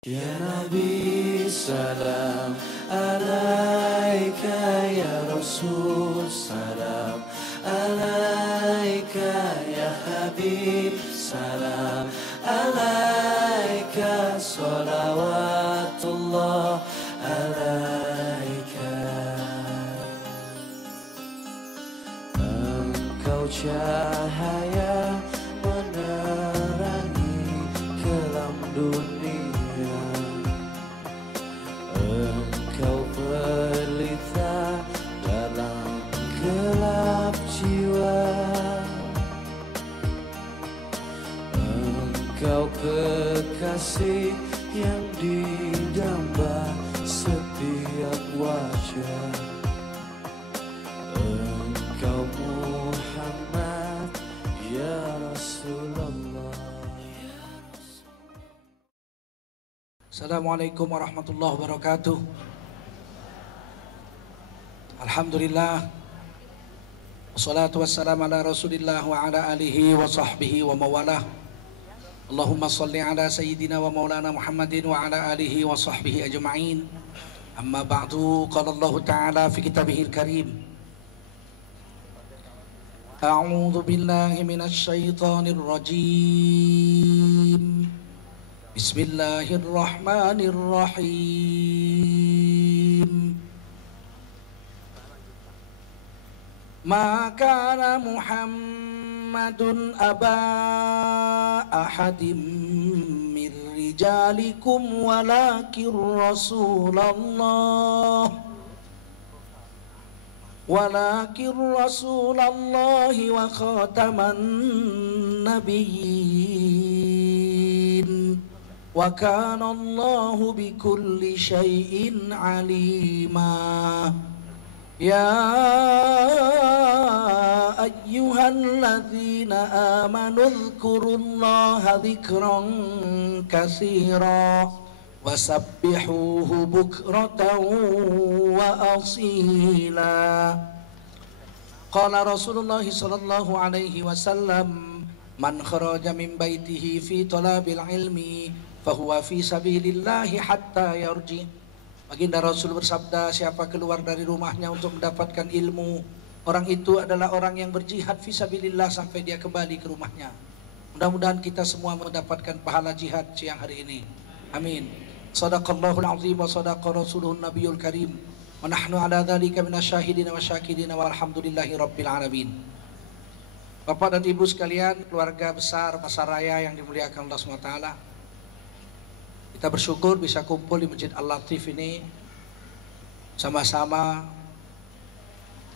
Ya Nabi salam alaika ya Rasul salam alaika ya Habib salam alaika salawatullah alaika. Engkau cahaya menerangi kelam dunia, engkau pelita dalam gelap jiwa, engkau kekasih yang didamba setiap wajah, engkau Muhammad ya Rasulullah. Assalamualaikum warahmatullahi wabarakatuh. Alhamdulillah, wassalatu wassalamu ala rasulillah wa ala alihi wa sahbihi wa mawalah. Allahumma salli ala sayyidina wa maulana Muhammadin wa ala alihi wa sahbihi ajma'in. Amma ba'du, qala Allah ta'ala fi kitabihil karim, a'udzu billahi minasy syaithanir rajim. Bismillahirrahmanirrahim. Ma kana Muhammadun aba ahadim min rijalikum walakin Rasulullah wa khataman nabiyyin wa kana Allahu bikulli syai'in alima. Ya ayyuhalladzina amanu dzkurullaha dzikran katsira wasabbihuhu bukratan wa asila. Qala Rasulullah sallallahu alaihi wasallam, man kharaja min baitihi fi talabil ilmi fahuwa fi sabilillahi hatta yarji. Baginda Rasul bersabda, siapa keluar dari rumahnya untuk mendapatkan ilmu, orang itu adalah orang yang berjihad fi sabilillah sampai dia kembali ke rumahnya. Mudah-mudahan kita semua mendapatkan pahala jihad siang hari ini. Amin. Shadaqallahul azim wa shadaqa rasuluhun nabiyul karim. Wa nahnu ala dzalika minasyahidin wa syakidin walhamdulillahi rabbil alamin. Bapak dan Ibu sekalian, keluarga besar Pasaraya yang dimuliakan Allah SWT, kita bersyukur bisa kumpul di Masjid Al-Latif ini, sama-sama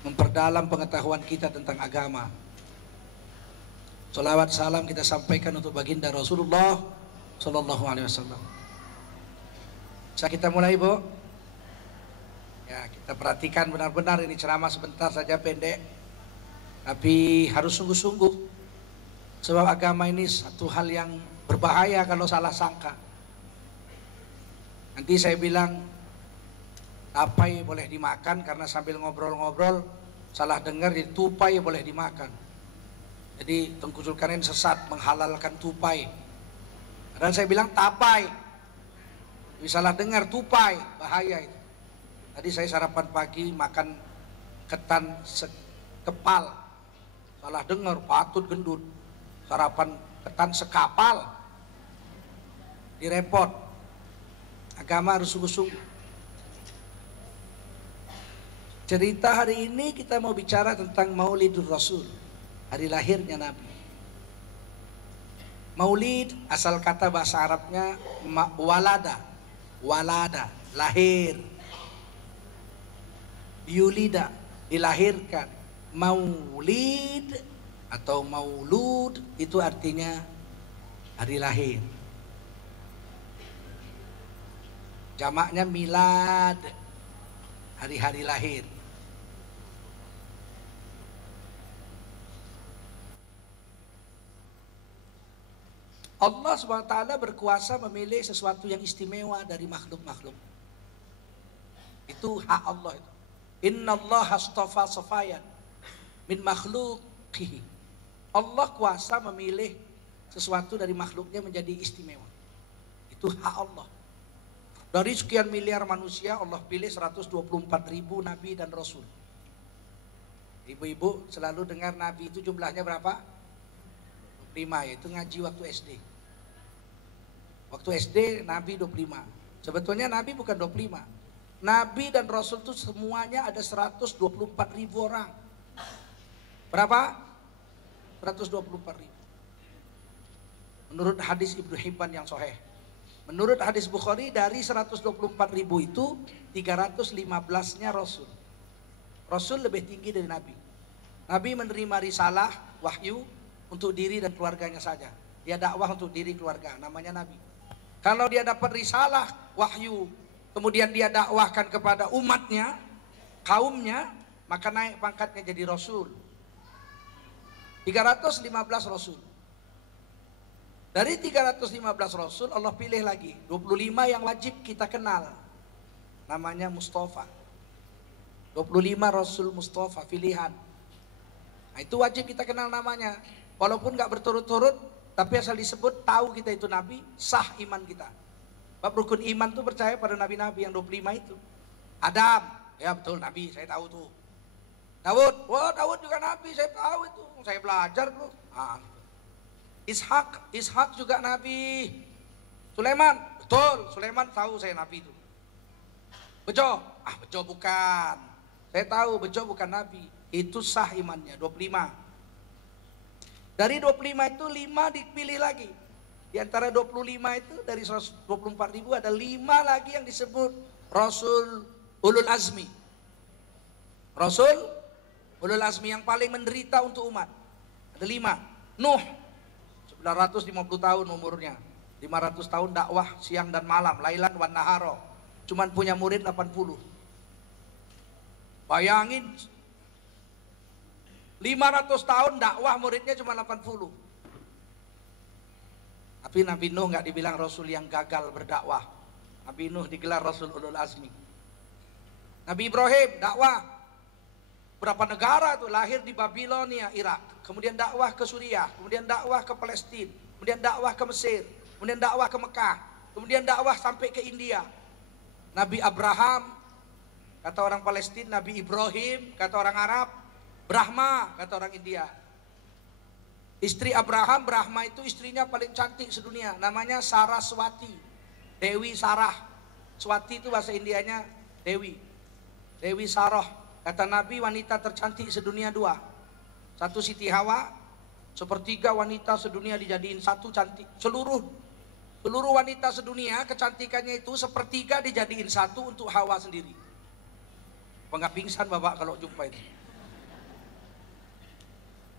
memperdalam pengetahuan kita tentang agama. Salawat salam kita sampaikan untuk baginda Rasulullah Sallallahu Alaihi Wasallam. Bisa kita mulai, Bu? Ya, kita perhatikan benar-benar, ini ceramah sebentar saja pendek, tapi harus sungguh-sungguh, sebab agama ini satu hal yang berbahaya kalau salah sangka. Nanti saya bilang tapai boleh dimakan karena sambil ngobrol-ngobrol salah dengar, jadi tupai boleh dimakan. Jadi Tengku Zulkarnain sesat menghalalkan tupai. Dan saya bilang tapai, jadi salah dengar tupai, bahaya itu. Tadi saya sarapan pagi makan ketan sekepal, salah dengar patut gendut. Sarapan ketan sekapal, direpot. Agama harus sungguh-sungguh. Cerita hari ini kita mau bicara tentang Maulidur Rasul, hari lahirnya Nabi. Maulid asal kata bahasa Arabnya walada, lahir. Yulida, dilahirkan. Maulid atau maulud itu artinya hari lahir. Jamaknya milad, hari-hari lahir. Allah SWT berkuasa memilih sesuatu yang istimewa dari makhluk-makhluk. Itu hak Allah itu. Inna Allah astafa safayan min makhluqihi. Allah kuasa memilih sesuatu dari makhluknya menjadi istimewa. Itu hak Allah. Dari sekian miliar manusia Allah pilih 124.000 nabi dan rasul. Ibu-ibu selalu dengar nabi itu jumlahnya berapa? 25, yaitu ngaji waktu SD. Waktu SD nabi 25. Sebetulnya nabi bukan 25. Nabi dan rasul itu semuanya ada 124.000 orang. Berapa? 124.000. Menurut hadis Ibnu Hibban yang sahih. Menurut hadis Bukhari dari 124.000 itu 315-nya Rasul. Rasul lebih tinggi dari Nabi. Nabi menerima risalah, wahyu untuk diri dan keluarganya saja. Dia dakwah untuk diri keluarga, namanya Nabi. Kalau dia dapat risalah, wahyu, kemudian dia dakwahkan kepada umatnya, kaumnya, maka naik pangkatnya jadi Rasul. 315 Rasul. Dari 315 Rasul Allah pilih lagi 25 yang wajib kita kenal. Namanya Mustafa. 25 Rasul Mustafa pilihan. Nah, itu wajib kita kenal namanya. Walaupun gak berturut-turut, tapi asal disebut tahu kita itu Nabi, sah iman kita. Bab rukun iman tuh percaya pada Nabi-Nabi yang 25 itu. Adam, ya betul Nabi, saya tahu tuh. Daud, wah Daud juga Nabi, saya tahu itu. Saya belajar dulu. Ishak juga Nabi. Sulaiman, betul, Sulaiman tahu saya Nabi itu. Bejo, Bejo bukan. Saya tahu Bejo bukan Nabi. Itu sah imannya, 25. Dari 25 itu 5 dipilih lagi. Di antara 25 itu dari 124.000 ada 5 lagi yang disebut Rasul Ulul Azmi. Rasul Ulul Azmi yang paling menderita untuk umat. Ada 5. Nuh 950 tahun umurnya, 500 tahun dakwah siang dan malam, lailan wan naharo, cuman punya murid 80. Bayangin 500 tahun dakwah muridnya cuma 80. Tapi Nabi Nuh nggak dibilang Rasul yang gagal berdakwah. Nabi Nuh digelar Rasul Ulul Azmi. Nabi Ibrahim dakwah berapa negara tuh, lahir di Babilonia, Irak, kemudian dakwah ke Suriah, kemudian dakwah ke Palestina, kemudian dakwah ke Mesir, kemudian dakwah ke Mekah, kemudian dakwah sampai ke India. Nabi Abraham, kata orang Palestina, Nabi Ibrahim, kata orang Arab, Brahma, kata orang India. Istri Abraham, Brahma itu istrinya paling cantik sedunia, namanya Saraswati, Dewi Sarah. Swati itu bahasa Indianya Dewi, Dewi Sarah. Kata Nabi, wanita tercantik sedunia 2. Satu Siti Hawa, sepertiga wanita sedunia dijadiin satu cantik. Seluruh wanita sedunia kecantikannya itu sepertiga dijadiin satu untuk Hawa sendiri. Enggak pingsan Bapak kalau jumpa itu.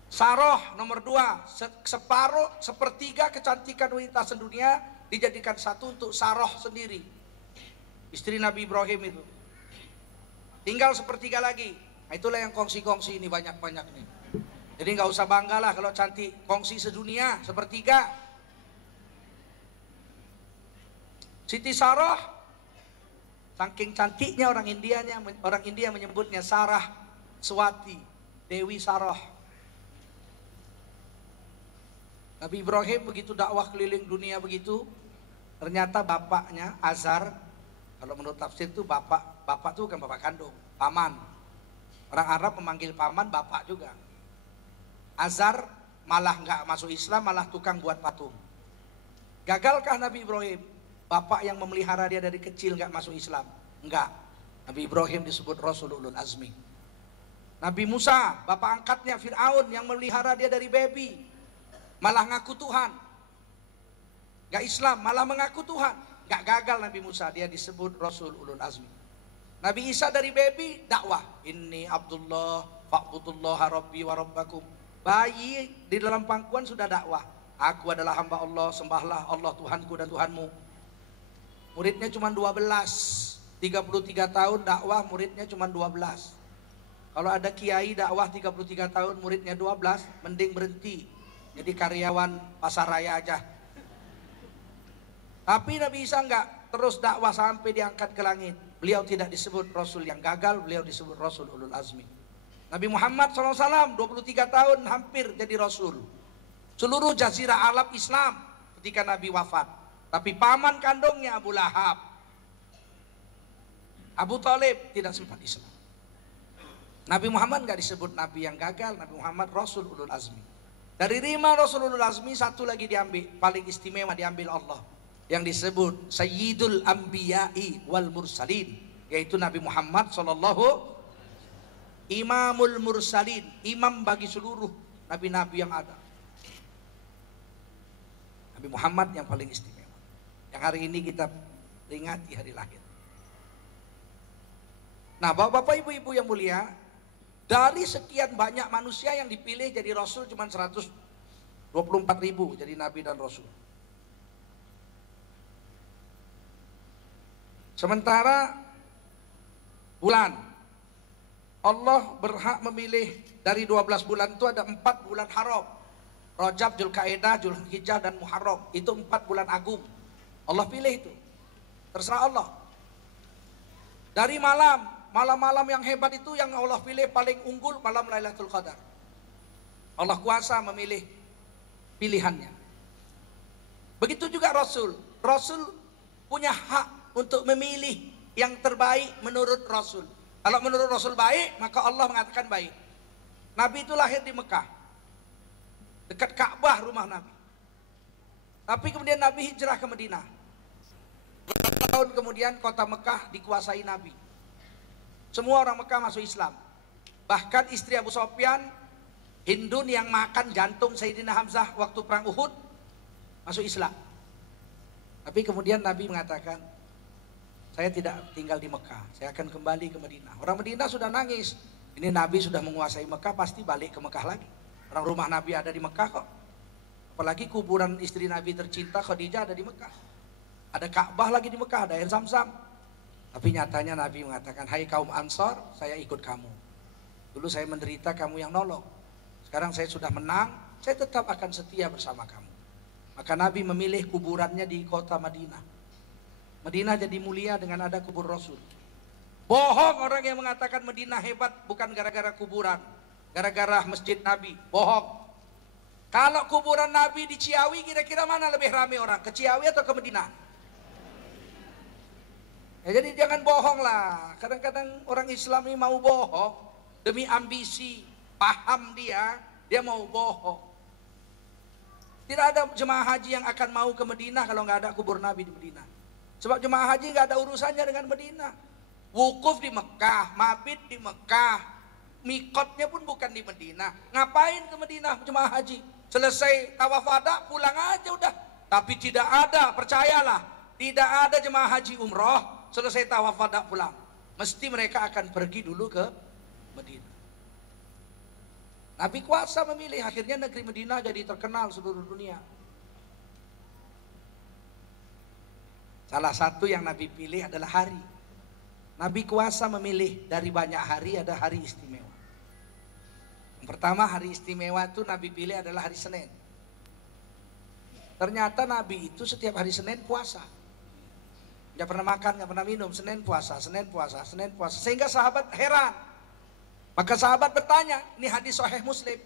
Saroh nomor 2, sepertiga kecantikan wanita sedunia dijadikan satu untuk Saroh sendiri, istri Nabi Ibrahim itu. Tinggal sepertiga lagi. Nah, itulah yang kongsi-kongsi ini banyak-banyak nih. Jadi nggak usah bangga lah kalau cantik, kongsi sedunia sepertiga. Siti Sarah, saking cantiknya orang India menyebutnya Sarah Swati, Dewi Sarah. Nabi Ibrahim begitu dakwah keliling dunia begitu, ternyata bapaknya Azar, kalau menurut tafsir itu bapak itu bukan bapak kandung, paman. Orang Arab memanggil paman bapak juga. Azar malah nggak masuk Islam, malah tukang buat patung. Gagalkah Nabi Ibrahim? Bapak yang memelihara dia dari kecil nggak masuk Islam? Enggak. Nabi Ibrahim disebut Rasul Ulul Azmi. Nabi Musa, bapak angkatnya Fir'aun yang memelihara dia dari baby, malah ngaku Tuhan. Nggak Islam, malah mengaku Tuhan. Nggak gagal Nabi Musa, dia disebut Rasul Ulul Azmi. Nabi Isa dari baby dakwah, inni Abdullah fa'budullah rabbi wa rabbakum. Bayi di dalam pangkuan sudah dakwah, aku adalah hamba Allah, sembahlah Allah Tuhanku dan Tuhanmu. Muridnya cuma 12, 33 tahun dakwah, muridnya cuma 12. Kalau ada kiai dakwah 33 tahun, muridnya 12, mending berhenti jadi karyawan pasar raya aja. Tapi Nabi Isa enggak, terus dakwah sampai diangkat ke langit. Beliau tidak disebut Rasul yang gagal, beliau disebut Rasul Ulul Azmi. Nabi Muhammad SAW 23 tahun hampir jadi Rasul. Seluruh jazirah Arab Islam ketika Nabi wafat. Tapi paman kandungnya Abu Lahab, Abu Thalib tidak sempat Islam. Nabi Muhammad nggak disebut Nabi yang gagal, Nabi Muhammad Rasul Ulul Azmi. Dari 5 Rasul Ulul Azmi, satu lagi diambil, paling istimewa diambil Allah, yang disebut Sayyidul Anbiya'i wal Mursalin, yaitu Nabi Muhammad sallallahu Imamul Mursalin, imam bagi seluruh nabi-nabi yang ada. Nabi Muhammad yang paling istimewa, yang hari ini kita peringati hari lahir. Nah, bapak-bapak, ibu-ibu yang mulia, dari sekian banyak manusia yang dipilih jadi Rasul cuma 124.000 jadi Nabi dan Rasul. Sementara bulan, Allah berhak memilih dari 12 bulan itu ada 4 bulan haram. Rajab, Dzulqa'dah, Dzulhijjah dan Muharram. Itu 4 bulan agung. Allah pilih itu. Terserah Allah. Dari malam-malam yang hebat itu yang Allah pilih paling unggul malam Lailatul Qadar. Allah kuasa memilih pilihannya. Begitu juga Rasul. Rasul punya hak untuk memilih yang terbaik menurut Rasul. Kalau menurut Rasul baik, maka Allah mengatakan baik. Nabi itu lahir di Mekah, dekat Ka'bah rumah Nabi. Tapi kemudian Nabi hijrah ke Madinah. Beberapa tahun kemudian kota Mekah dikuasai Nabi. Semua orang Mekah masuk Islam. Bahkan istri Abu Sufyan, Hindun yang makan jantung Sayyidina Hamzah waktu perang Uhud, masuk Islam. Tapi kemudian Nabi mengatakan, saya tidak tinggal di Mekah, saya akan kembali ke Madinah. Orang Madinah sudah nangis, ini Nabi sudah menguasai Mekah, pasti balik ke Mekah lagi. Orang rumah Nabi ada di Mekah kok. Apalagi kuburan istri Nabi tercinta Khadijah ada di Mekah. Ada Ka'bah lagi di Mekah, ada air Zam-Zam. Tapi nyatanya Nabi mengatakan, hai kaum Ansor, saya ikut kamu. Dulu saya menderita, kamu yang nolong. Sekarang saya sudah menang, saya tetap akan setia bersama kamu. Maka Nabi memilih kuburannya di kota Madinah. Madinah jadi mulia dengan ada kubur Rasul. Bohong orang yang mengatakan Madinah hebat bukan gara-gara kuburan, gara-gara masjid Nabi. Bohong. Kalau kuburan Nabi di Ciawi, kira-kira mana lebih ramai orang? Ke Ciawi atau ke Madinah? Ya, jadi jangan bohong lah. Kadang-kadang orang Islam ini mau bohong demi ambisi, paham dia mau bohong. Tidak ada jemaah haji yang akan mau ke Madinah kalau nggak ada kubur Nabi di Madinah. Sebab jemaah haji nggak ada urusannya dengan Madinah. Wukuf di Mekah, mabit di Mekah, mikotnya pun bukan di Madinah. Ngapain ke Madinah jemaah haji? Selesai tawaf wada pulang aja udah. Tapi tidak ada, percayalah, tidak ada jemaah haji umroh selesai tawaf wada pulang. Mesti mereka akan pergi dulu ke Madinah. Nabi kuasa memilih, akhirnya negeri Madinah jadi terkenal seluruh dunia. Salah satu yang Nabi pilih adalah hari. Nabi kuasa memilih dari banyak hari, ada hari istimewa. Yang pertama hari istimewa itu Nabi pilih adalah hari Senin. Ternyata Nabi itu setiap hari Senin puasa. Gak pernah makan, gak pernah minum, Senin puasa, Senin puasa, Senin puasa. Sehingga sahabat heran. Maka sahabat bertanya, ini hadis Sahih Muslim.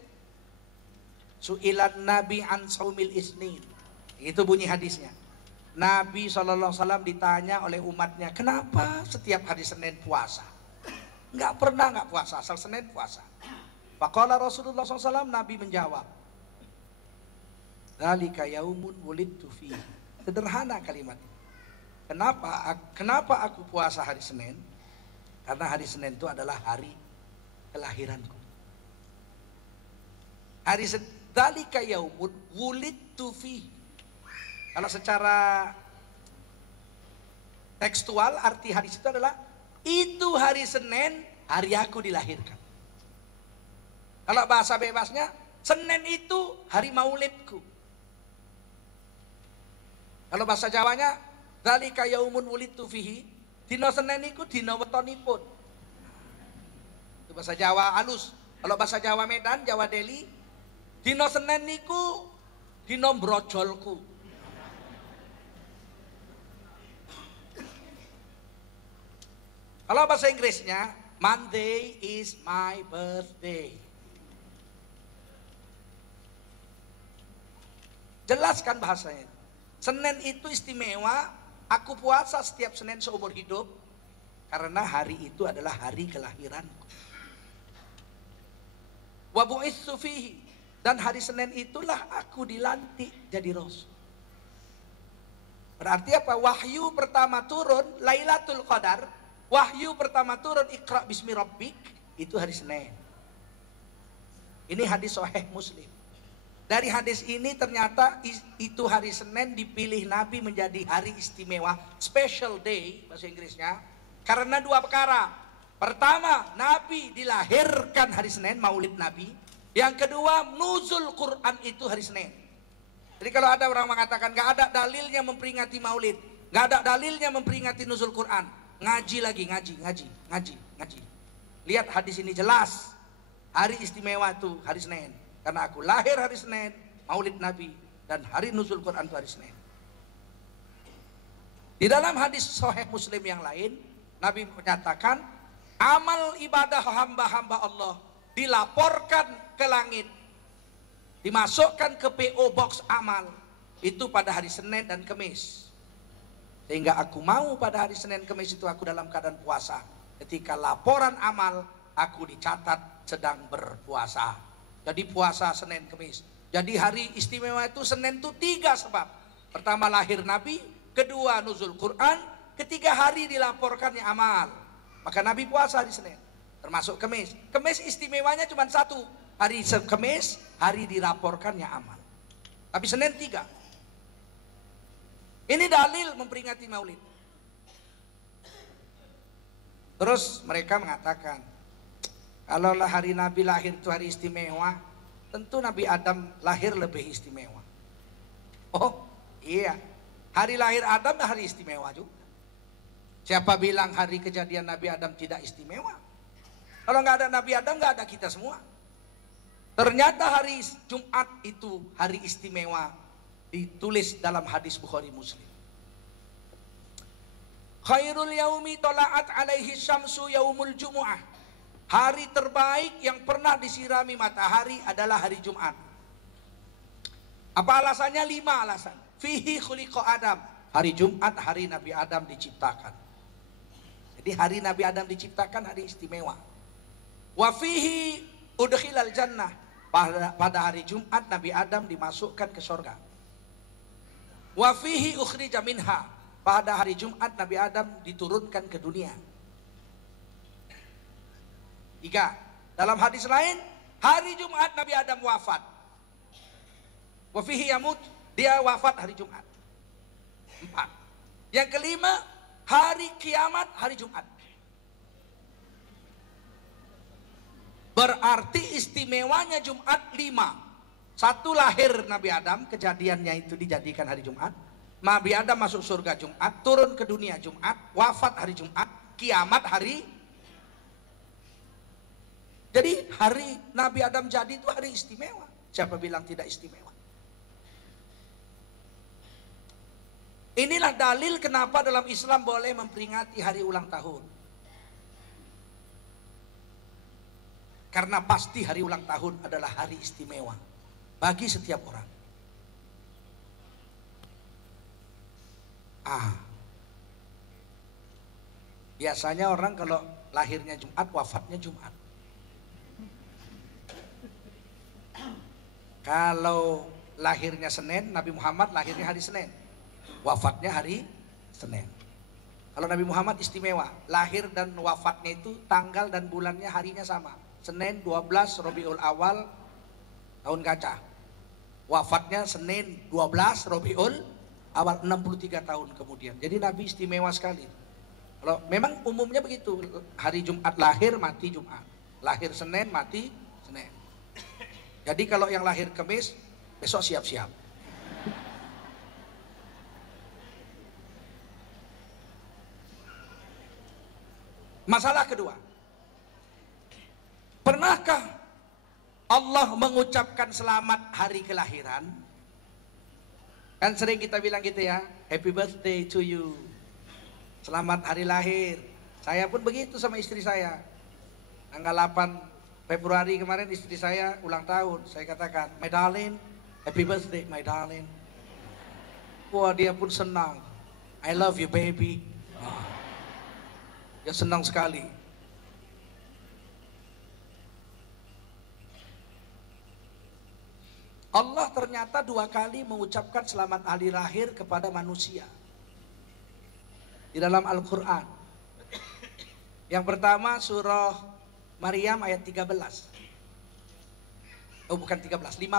Su'ilan Nabi an saumil isnin. Itu bunyi hadisnya. Nabi SAW ditanya oleh umatnya, kenapa setiap hari Senin puasa? Enggak pernah enggak puasa, asal Senin puasa. Faqala Rasulullah SAW, Nabi menjawab, dzalika yaumun wulidtu fihi. Sederhana kalimat. Kenapa aku puasa hari Senin? Karena hari Senin itu adalah hari kelahiranku. Hari dzalika yaumun wulidtu fihi. Kalau secara tekstual arti hadis itu adalah itu hari Senin, hari aku dilahirkan. Kalau bahasa bebasnya, Senin itu hari maulidku. Kalau bahasa Jawanya, dzalika yaumun wulidtu fihi, dina Senin iku dina wetonipun. Itu bahasa Jawa halus. Kalau bahasa Jawa Medan, Jawa Delhi, dina Senin niku dina brojolku. Kalau bahasa Inggrisnya, Monday is my birthday. Jelaskan bahasanya. Senin itu istimewa, aku puasa setiap Senin seumur hidup. karena hari itu adalah hari kelahiranku. Wa bu'itsu fihi, dan hari Senin itulah aku dilantik jadi rasul. Berarti apa? Wahyu pertama turun Lailatul Qadar, wahyu pertama turun Iqra bismi rabbik, itu hari Senin. Ini hadis sahih Muslim. Dari hadis ini ternyata itu hari Senin dipilih Nabi menjadi hari istimewa, special day bahasa Inggrisnya, karena dua perkara. Pertama, Nabi dilahirkan hari Senin, Maulid Nabi. Yang kedua, nuzul Quran itu hari Senin. Jadi kalau ada orang mengatakan gak ada dalilnya memperingati Maulid, gak ada dalilnya memperingati nuzul Quran, ngaji lagi, ngaji. Lihat hadis ini jelas, hari istimewa itu hari Senin. Karena aku lahir hari Senin, Maulid Nabi, dan hari nuzul Quran itu hari Senin. Di dalam hadis sahih Muslim yang lain, Nabi menyatakan amal ibadah hamba-hamba Allah dilaporkan ke langit, dimasukkan ke PO Box amal itu pada hari Senin dan Kamis. Sehingga aku mau pada hari Senin Kamis itu aku dalam keadaan puasa. Ketika laporan amal, aku dicatat sedang berpuasa. Jadi puasa Senin Kamis. Jadi hari istimewa itu Senin itu 3 sebab. Pertama lahir Nabi, kedua nuzul Quran, ketiga hari dilaporkannya amal. Maka Nabi puasa hari Senin, termasuk Kamis. Kamis istimewanya cuma 1, hari Kamis, hari dilaporkannya amal. Tapi Senin 3. Ini dalil memperingati Maulid. Terus mereka mengatakan, kalaulah hari Nabi lahir itu hari istimewa, tentu Nabi Adam lahir lebih istimewa. Oh iya, hari lahir Adam hari istimewa juga. Siapa bilang hari kejadian Nabi Adam tidak istimewa? Kalau nggak ada Nabi Adam, nggak ada kita semua. Ternyata hari Jumat itu hari istimewa, ditulis dalam hadis Bukhari Muslim. Khairul yaumi tola'at alaihi syamsu yaumul jumu'ah. Hari terbaik yang pernah disirami matahari adalah hari Jumat. Apa alasannya? 5 alasan. Fihi khuliqa Adam. Hari Jumat hari Nabi Adam diciptakan. Jadi hari Nabi Adam diciptakan hari istimewa. Wa fihi udkhilal jannah. Pada hari Jumat Nabi Adam dimasukkan ke surga. Wa fihi ukhrija minha. Pada hari Jumat Nabi Adam diturunkan ke dunia. 3. Dalam hadis lain, hari Jumat Nabi Adam wafat. Wa fihi yamut, dia wafat hari Jumat. 4. Yang kelima, hari kiamat hari Jumat. Berarti istimewanya Jumat 5. 1 lahir Nabi Adam, kejadiannya itu dijadikan hari Jumat. Nabi Adam masuk surga Jumat, turun ke dunia Jumat, wafat hari Jumat, kiamat hari. Jadi hari Nabi Adam jadi itu hari istimewa. Siapa bilang tidak istimewa? Inilah dalil kenapa dalam Islam boleh memperingati hari ulang tahun. Karena pasti hari ulang tahun adalah hari istimewa bagi setiap orang. Biasanya orang kalau lahirnya Jumat, wafatnya Jumat. Kalau lahirnya Senin, Nabi Muhammad lahirnya hari Senin, wafatnya hari Senin. Kalau Nabi Muhammad istimewa, lahir dan wafatnya itu tanggal dan bulannya harinya sama. Senin 12 Rabiul Awal tahun kaca. Wafatnya Senin 12 Rabiul Awal 63 tahun kemudian. Jadi Nabi istimewa sekali. Kalau memang umumnya begitu, hari Jumat lahir mati Jumat, lahir Senin mati Senin. Jadi kalau yang lahir Kamis, besok siap-siap. Masalah kedua, pernahkah Allah mengucapkan selamat hari kelahiran? Kan sering kita bilang gitu ya, happy birthday to you, selamat hari lahir. Saya pun begitu sama istri saya. Tanggal 8 Februari kemarin istri saya ulang tahun. Saya katakan, my darling, happy birthday my darling. Wah dia pun senang. I love you baby. Ya senang sekali. Allah ternyata 2 kali mengucapkan selamat hari lahir kepada manusia di dalam Al-Quran. Yang pertama surah Maryam ayat 13. Oh bukan 13, 15.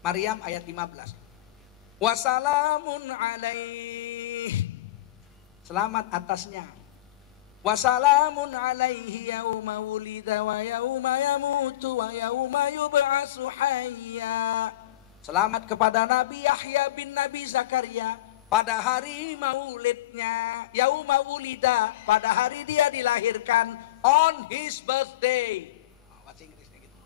Maryam ayat 15. Wassalamun alaih. Selamat atasnya. Wassalamun alaihi yauma wulida wa yauma yamutu wa yauma yub'atsu hayya. Selamat kepada Nabi Yahya bin Nabi Zakaria pada hari maulidnya, yauma wulida, pada hari dia dilahirkan, on his birthday. Bahasa Inggrisnya gitu.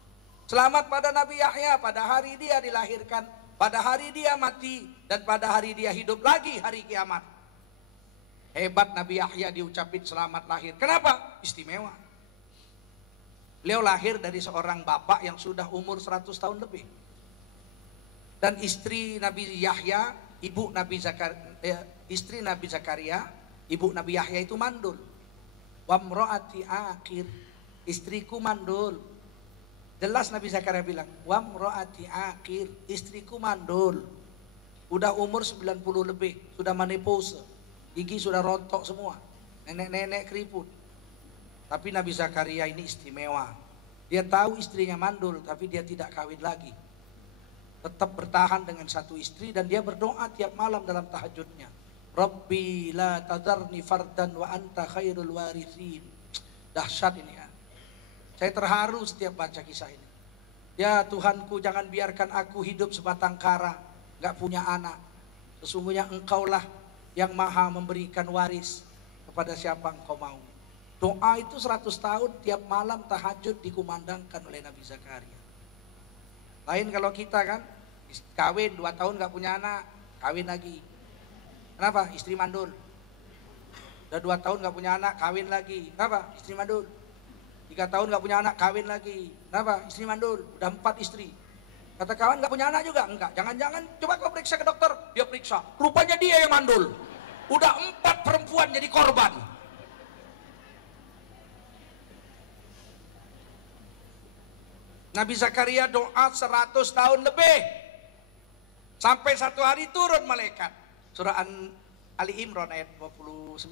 Selamat pada Nabi Yahya pada hari dia dilahirkan, pada hari dia mati, dan pada hari dia hidup lagi hari kiamat. Hebat Nabi Yahya diucapin selamat lahir. Kenapa? Istimewa. Beliau lahir dari seorang bapak yang sudah umur 100 tahun lebih. Dan istri Nabi Yahya, ibu Nabi Zakaria, istri Nabi Zakaria, ibu Nabi Yahya itu mandul. Wamro'ati akhir, istriku mandul. Jelas Nabi Zakaria bilang, wamro'ati akhir, istriku mandul. Udah umur 90 lebih, sudah menopause. Gigi sudah rontok semua, nenek-nenek keriput. Tapi Nabi Zakaria ini istimewa. Dia tahu istrinya mandul, tapi dia tidak kawin lagi. Tetap bertahan dengan satu istri, dan dia berdoa tiap malam dalam tahajudnya. Rabbi la tadarni fardan wa anta khairul warithin. Dahsyat ini ya. Saya terharu setiap baca kisah ini. Ya Tuhanku, jangan biarkan aku hidup sebatang kara, gak punya anak. Sesungguhnya Engkaulah yang maha memberikan waris kepada siapa engkau mau. Doa itu 100 tahun tiap malam tahajud dikumandangkan oleh Nabi Zakaria. Lain kalau kita kan kawin 2 tahun gak punya anak, kawin lagi. Kenapa? Istri mandul. Udah 2 tahun gak punya anak, kawin lagi. Kenapa? Istri mandul. 3 tahun gak punya anak, kawin lagi. Kenapa? Istri mandul. Udah 4 istri. Kata kawan gak punya anak juga? Enggak. Jangan-jangan coba kau periksa ke dokter. Dia periksa. Rupanya dia yang mandul. Udah 4 perempuan jadi korban. Nabi Zakaria doa 100 tahun lebih. Sampai satu hari turun malaikat. Surah Ali Imran ayat 29.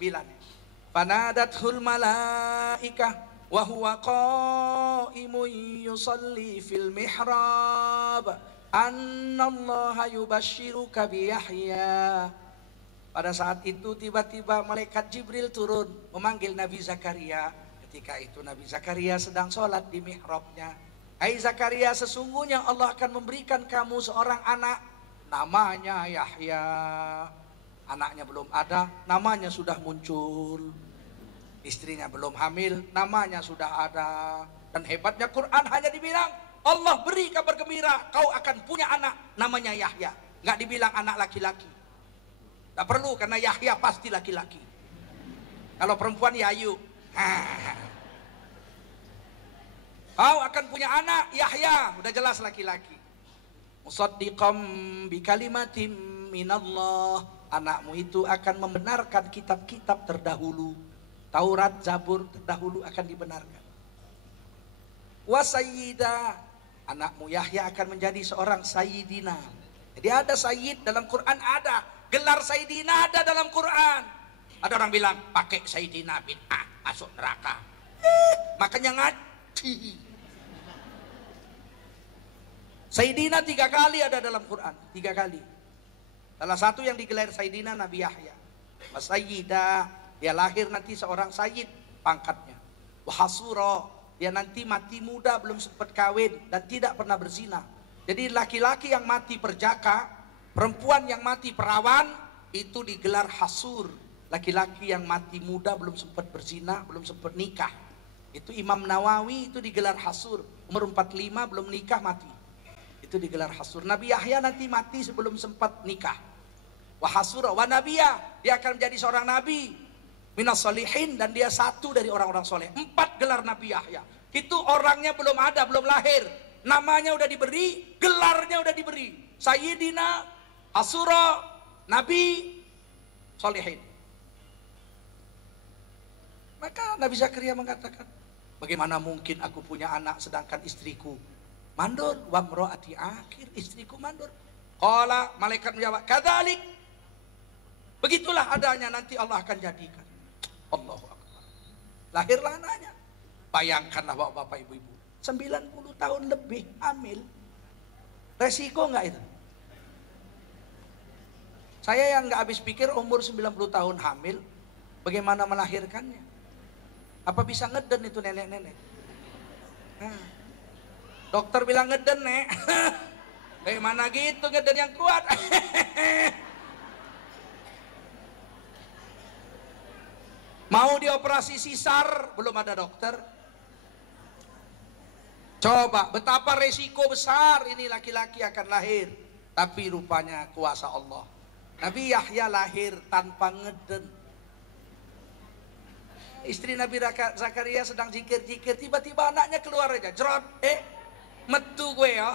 Fanadathul malaikah wa huwa qaimun yusalli fil mihrab annallaha yubashshiruka bi Yahya. Pada saat itu tiba-tiba malaikat Jibril turun memanggil Nabi Zakaria. Ketika itu Nabi Zakaria sedang sholat di mihrabnya. Hai Zakaria, sesungguhnya Allah akan memberikan kamu seorang anak, namanya Yahya. Anaknya belum ada, namanya sudah muncul. Istrinya belum hamil, namanya sudah ada. Dan hebatnya Quran hanya dibilang, Allah beri kabar gembira, kau akan punya anak, namanya Yahya. Nggak dibilang anak laki-laki. Nggak perlu, karena Yahya pasti laki-laki. Kalau perempuan Yayu. Kau akan punya anak, Yahya, udah jelas laki-laki. Musaddiqam bi kalimatin minallah. Anakmu itu akan membenarkan kitab-kitab terdahulu. Taurat, Zabur terdahulu akan dibenarkan. Wasayyida, anakmu Yahya akan menjadi seorang sayyidina. Jadi ada sayyid dalam Quran, ada gelar sayyidina ada dalam Quran. Ada orang bilang pakai sayyidina bid'ah masuk neraka. Makanya ngaji. Sayyidina 3 kali ada dalam Quran, 3 kali. Salah satu yang digelar sayyidina Nabi Yahya. Wasayyida, dia lahir nanti seorang sayyid pangkatnya. Wahasura, dia nanti mati muda belum sempat kawin dan tidak pernah berzina. Jadi laki-laki yang mati perjaka, perempuan yang mati perawan, itu digelar hasur. Laki-laki yang mati muda belum sempat berzina, belum sempat nikah. Itu Imam Nawawi itu digelar hasur. Umur 45 belum nikah mati. Itu digelar hasur. Nabi Yahya nanti mati sebelum sempat nikah. Wahasura wa nabiyya, dia akan menjadi seorang nabi. Minas solihin, dan dia satu dari orang-orang soleh. 4 gelar Nabi Yahya. Itu orangnya belum ada, belum lahir. Namanya udah diberi, gelarnya udah diberi. Sayyidina, Asura, Nabi, Solihin. Maka Nabi Zakaria mengatakan, bagaimana mungkin aku punya anak sedangkan istriku mandul, wa mraati akhir, istriku mandul. Qala, malaikat menjawab, kadzalik. Begitulah adanya, nanti Allah akan jadikan. Allahu Akbar. Lahirlah anaknya. Bayangkanlah bapak-bapak, ibu-ibu, 90 tahun lebih hamil. Resiko enggak itu? Saya yang enggak habis pikir umur 90 tahun hamil, bagaimana melahirkannya? Apa bisa ngeden itu nenek-nenek? Nah, dokter bilang ngeden, Nek. Bagaimana gitu ngeden yang kuat? Mau dioperasi sisar, belum ada dokter. Coba betapa resiko besar ini laki-laki akan lahir. Tapi rupanya kuasa Allah. Nabi Yahya lahir tanpa ngeden. Istri Nabi Zakaria sedang zikir-zikir, tiba-tiba anaknya keluar aja, jerot, metu gue ya.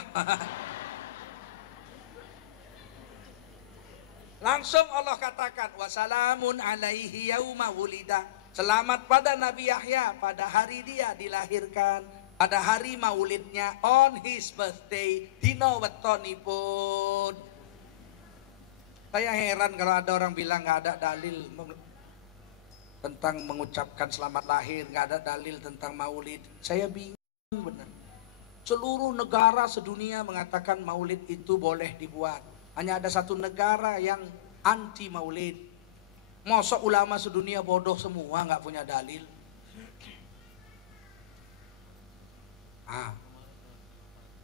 Langsung Allah katakan, wassalamun alaihi yauma wulida. Selamat pada Nabi Yahya pada hari dia dilahirkan, pada hari maulidnya, on his birthday, dino wetonipun. Saya heran kalau ada orang bilang nggak ada dalil tentang mengucapkan selamat lahir, nggak ada dalil tentang maulid. Saya bingung benar. Seluruh negara sedunia mengatakan maulid itu boleh dibuat. Hanya ada satu negara yang anti maulid. Masa ulama sedunia bodoh semua nggak punya dalil?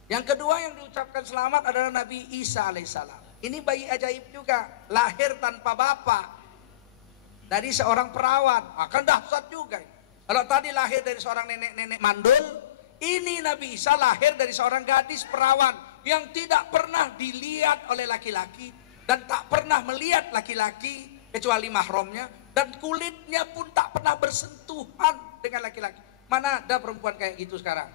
Yang kedua yang diucapkan selamat adalah Nabi Isa alaihissalam. Ini bayi ajaib juga, lahir tanpa bapak. Dari seorang perawan, akan dahsyat juga. Kalau tadi lahir dari seorang nenek-nenek mandul, ini Nabi Isa lahir dari seorang gadis perawan yang tidak pernah dilihat oleh laki-laki dan tak pernah melihat laki-laki kecuali mahramnya, dan kulitnya pun tak pernah bersentuhan dengan laki-laki. Mana ada perempuan kayak gitu sekarang?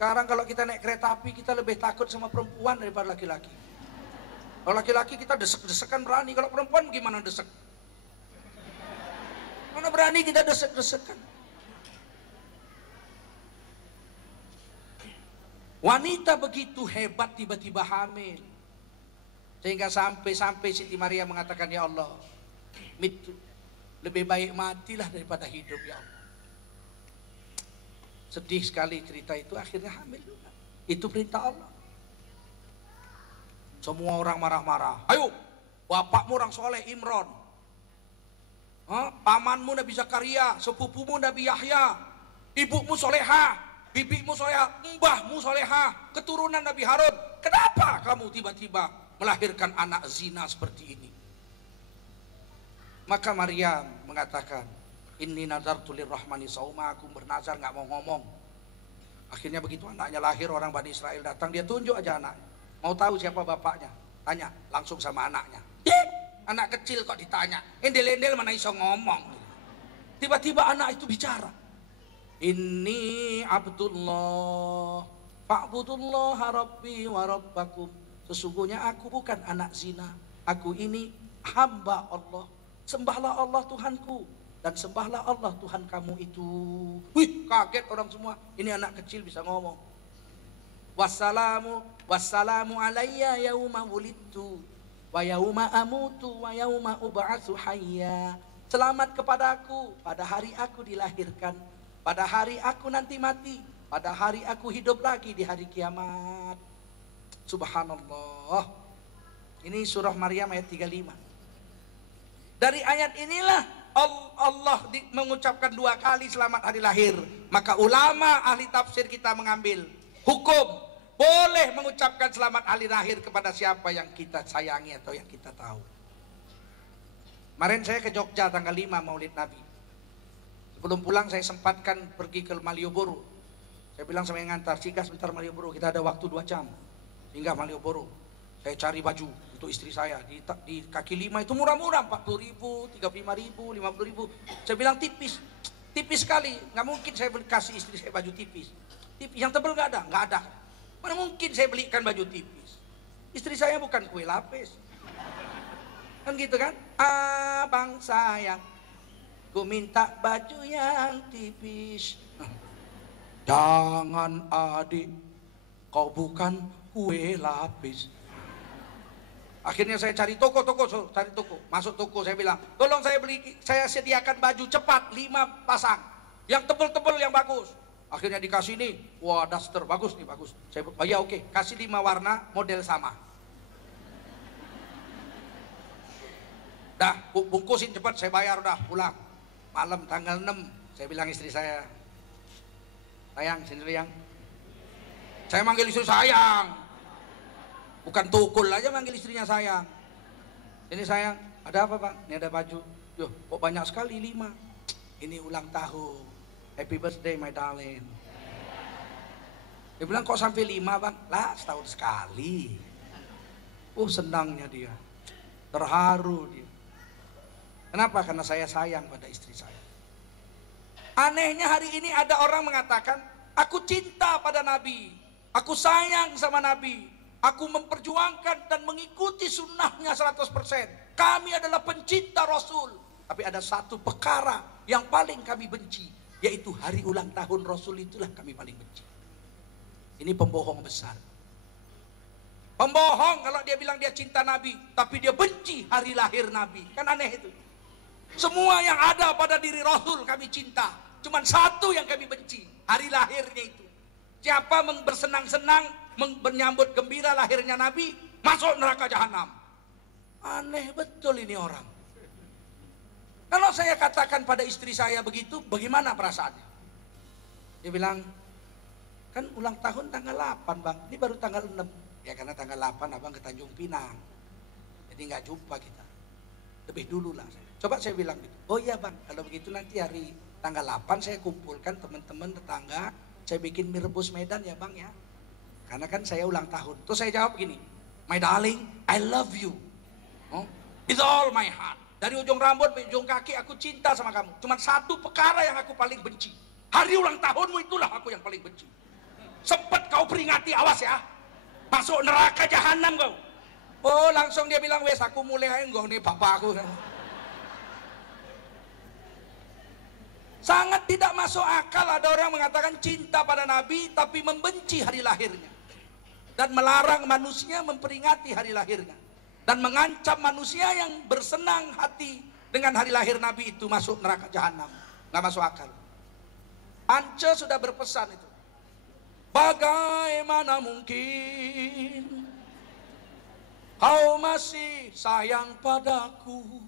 Sekarang kalau kita naik kereta api, kita lebih takut sama perempuan daripada laki-laki. Kalau laki-laki kita desek-desekan berani, kalau perempuan gimana desek? Mana berani kita desek-desekan? Wanita begitu hebat tiba-tiba hamil. Sehingga sampai Siti Maria mengatakan, ya Allah, lebih baik matilah daripada hidup, ya Allah. Sedih sekali cerita itu, akhirnya hamil juga. Itu perintah Allah. Semua orang marah-marah. Ayo, bapakmu orang soleh Imron, pamanmu Nabi Zakaria, sepupumu Nabi Yahya, ibumu soleha, bibimu soleha, mbahmu soleha, keturunan Nabi Harun. Kenapa kamu tiba-tiba melahirkan anak zina seperti ini? Maka Maryam mengatakan, inni nazartu lirrahmani sauma, aku bernazar nggak mau ngomong. Akhirnya begitu anaknya lahir, orang Bani Israel datang, dia tunjuk aja anaknya. Mau tahu siapa bapaknya? Tanya langsung sama anaknya. Anak kecil kok ditanya, endel-endel mana iso ngomong. Tiba-tiba anak itu bicara. Inni Abdullah, fa'budullah rabbi wa rabbakum. Sesungguhnya aku bukan anak zina, aku ini hamba Allah. Sembahlah Allah Tuhanku dan sembahlah Allah Tuhan kamu itu. Wih, kaget orang semua. Ini anak kecil bisa ngomong. Wassalamu alayya yauma wulidtu wa yauma amutu wa yauma ub'atsu hayya. Selamat kepadaku pada hari aku dilahirkan, pada hari aku nanti mati, pada hari aku hidup lagi di hari kiamat. Subhanallah. Ini surah Maryam ayat 35. Dari ayat inilah Allah mengucapkan 2 kali selamat hari lahir. Maka ulama ahli tafsir kita mengambil hukum boleh mengucapkan selamat hari lahir kepada siapa yang kita sayangi atau yang kita tahu. Kemarin saya ke Jogja tanggal 5 Maulid Nabi. Sebelum pulang saya sempatkan pergi ke Malioboro. Saya bilang sama yang ngantar, "Cika sebentar Malioboro, kita ada waktu 2 jam." Hingga Malioboro. Saya cari baju untuk istri saya di kaki lima itu murah-murah, 40.000, 35.000, 50.000. Saya bilang tipis sekali, nggak mungkin saya kasih istri saya baju tipis. Yang tebal nggak ada. Mana mungkin saya belikan baju tipis? Istri saya bukan kue lapis. Kan gitu kan? Abang sayang, ku minta baju yang tipis. Jangan adik, kau bukan kue lapis. Akhirnya saya cari toko, masuk toko, saya bilang, tolong saya sediakan baju cepat 5 pasang, yang tebel-tebel yang bagus. Akhirnya dikasih nih, wah daster bagus nih, bagus. Saya, oh ya oke, kasih 5 warna model sama. Dah, bungkusin cepat, saya bayar udah, pulang. Malam tanggal 6, saya bilang istri saya, sayang, sini yang. Saya manggil istri sayang. Bukan tukul aja manggil istrinya sayang. Ini sayang, ada apa bang? Ini ada baju. Yo, kok banyak sekali 5. Ini ulang tahun. Happy birthday my darling. Dia bilang kok sampai 5 bang? Lah setahun sekali. Senangnya dia. Terharu dia. Kenapa? Karena saya sayang pada istri saya. Anehnya hari ini ada orang mengatakan, aku cinta pada Nabi. Aku sayang sama Nabi. Aku memperjuangkan dan mengikuti sunnahnya 100%. Kami adalah pencinta Rasul. Tapi ada satu perkara yang paling kami benci, yaitu hari ulang tahun Rasul, itulah kami paling benci. Ini pembohong besar. Pembohong kalau dia bilang dia cinta Nabi, tapi dia benci hari lahir Nabi. Kan aneh itu. Semua yang ada pada diri Rasul kami cinta. Cuman satu yang kami benci, hari lahirnya itu. Siapa bersenang-senang menyambut gembira lahirnya Nabi, masuk neraka jahanam. Aneh betul ini orang. Kalau saya katakan pada istri saya begitu, bagaimana perasaannya? Dia bilang, kan ulang tahun tanggal 8 bang, ini baru tanggal 6. Ya karena tanggal 8 abang ke Tanjung Pinang, jadi nggak jumpa kita. Lebih dulu lah. Coba saya bilang gitu. Oh iya bang, kalau begitu nanti hari tanggal 8 saya kumpulkan teman-teman tetangga, saya bikin mie rebus Medan ya bang ya. Karena kan saya ulang tahun. Terus saya jawab gini, my darling, I love you. With all my heart. Dari ujung rambut ke ujung kaki aku cinta sama kamu. Cuma satu perkara yang aku paling benci. Hari ulang tahunmu itulah aku yang paling benci. Sempet kau peringati, awas ya. Masuk neraka jahanam kau. Oh langsung dia bilang, wes aku mulai aja nih bapak aku. Sangat tidak masuk akal ada orang mengatakan cinta pada Nabi tapi membenci hari lahirnya. Dan melarang manusia memperingati hari lahirnya. Dan mengancam manusia yang bersenang hati dengan hari lahir Nabi itu masuk neraka jahanam. Nggak masuk akal. Ance sudah berpesan itu. Bagaimana mungkin kau masih sayang padaku,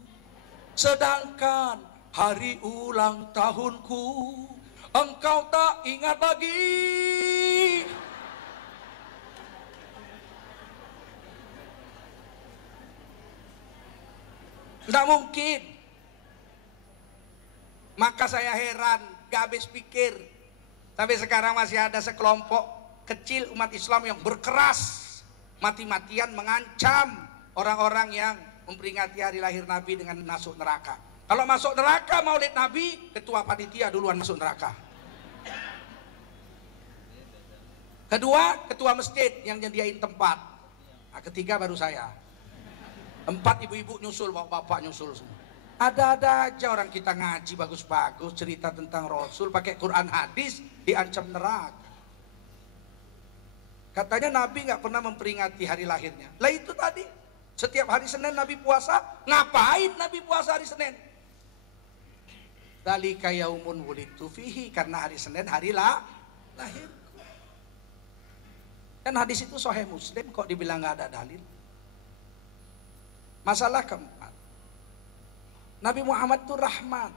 sedangkan hari ulang tahunku engkau tak ingat lagi. Tidak mungkin. Maka saya heran, gak habis pikir. Sampai sekarang masih ada sekelompok kecil umat Islam yang berkeras mati-matian mengancam orang-orang yang memperingati hari lahir Nabi dengan masuk neraka. Kalau masuk neraka maulid Nabi, ketua panitia duluan masuk neraka. Kedua, ketua masjid yang nyediain tempat. Nah, ketiga baru saya. 4 ibu-ibu nyusul, bapak-bapak nyusul semua. Ada-ada aja orang kita ngaji bagus-bagus, cerita tentang Rasul, pakai Quran hadis, diancam neraka. Katanya Nabi nggak pernah memperingati hari lahirnya. Lah itu tadi, setiap hari Senin Nabi puasa, ngapain Nabi puasa hari Senin? Dzalika yaumun wulidtu fihi, karena hari Senin hari lahir. Kan hadis itu Sahih Muslim, kok dibilang nggak ada dalil? Masalah keempat, Nabi Muhammad itu rahmat,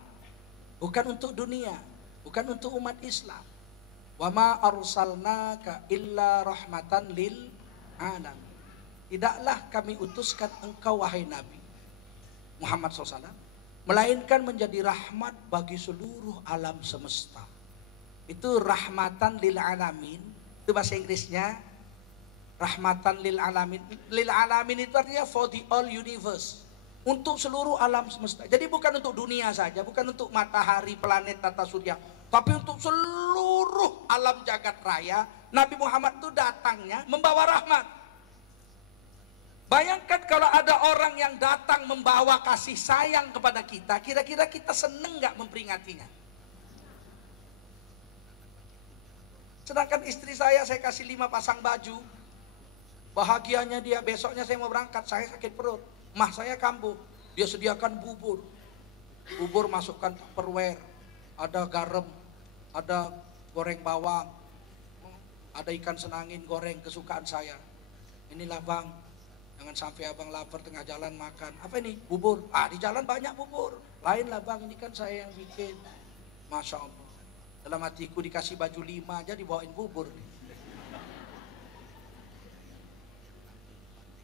bukan untuk dunia, bukan untuk umat Islam. Wa ma arsalnaka illa rahmatan lil alamin. Tidaklah kami utuskan engkau wahai Nabi Muhammad SAW, melainkan menjadi rahmat bagi seluruh alam semesta. Itu rahmatan lil alamin, itu bahasa Inggrisnya. Rahmatan lil alamin. Lil alamin itu artinya for the all universe. Untuk seluruh alam semesta. Jadi bukan untuk dunia saja, bukan untuk matahari, planet, tata surya, tapi untuk seluruh alam jagat raya. Nabi Muhammad itu datangnya membawa rahmat. Bayangkan kalau ada orang yang datang membawa kasih sayang kepada kita, kira-kira kita seneng nggak memperingatinya? Sedangkan istri saya kasih 5 pasang baju, bahagianya dia. Besoknya saya mau berangkat, saya sakit perut, mah saya kambuh, dia sediakan bubur masukkan tupperware, ada garam, ada goreng bawang, ada ikan senangin goreng kesukaan saya. Inilah bang, jangan sampai abang lapar tengah jalan makan. Apa ini? Bubur. Di jalan banyak bubur. Lain lah bang, ini kan saya yang bikin. Masya Allah. Dalam hatiku dikasih baju 5 aja dibawain bubur.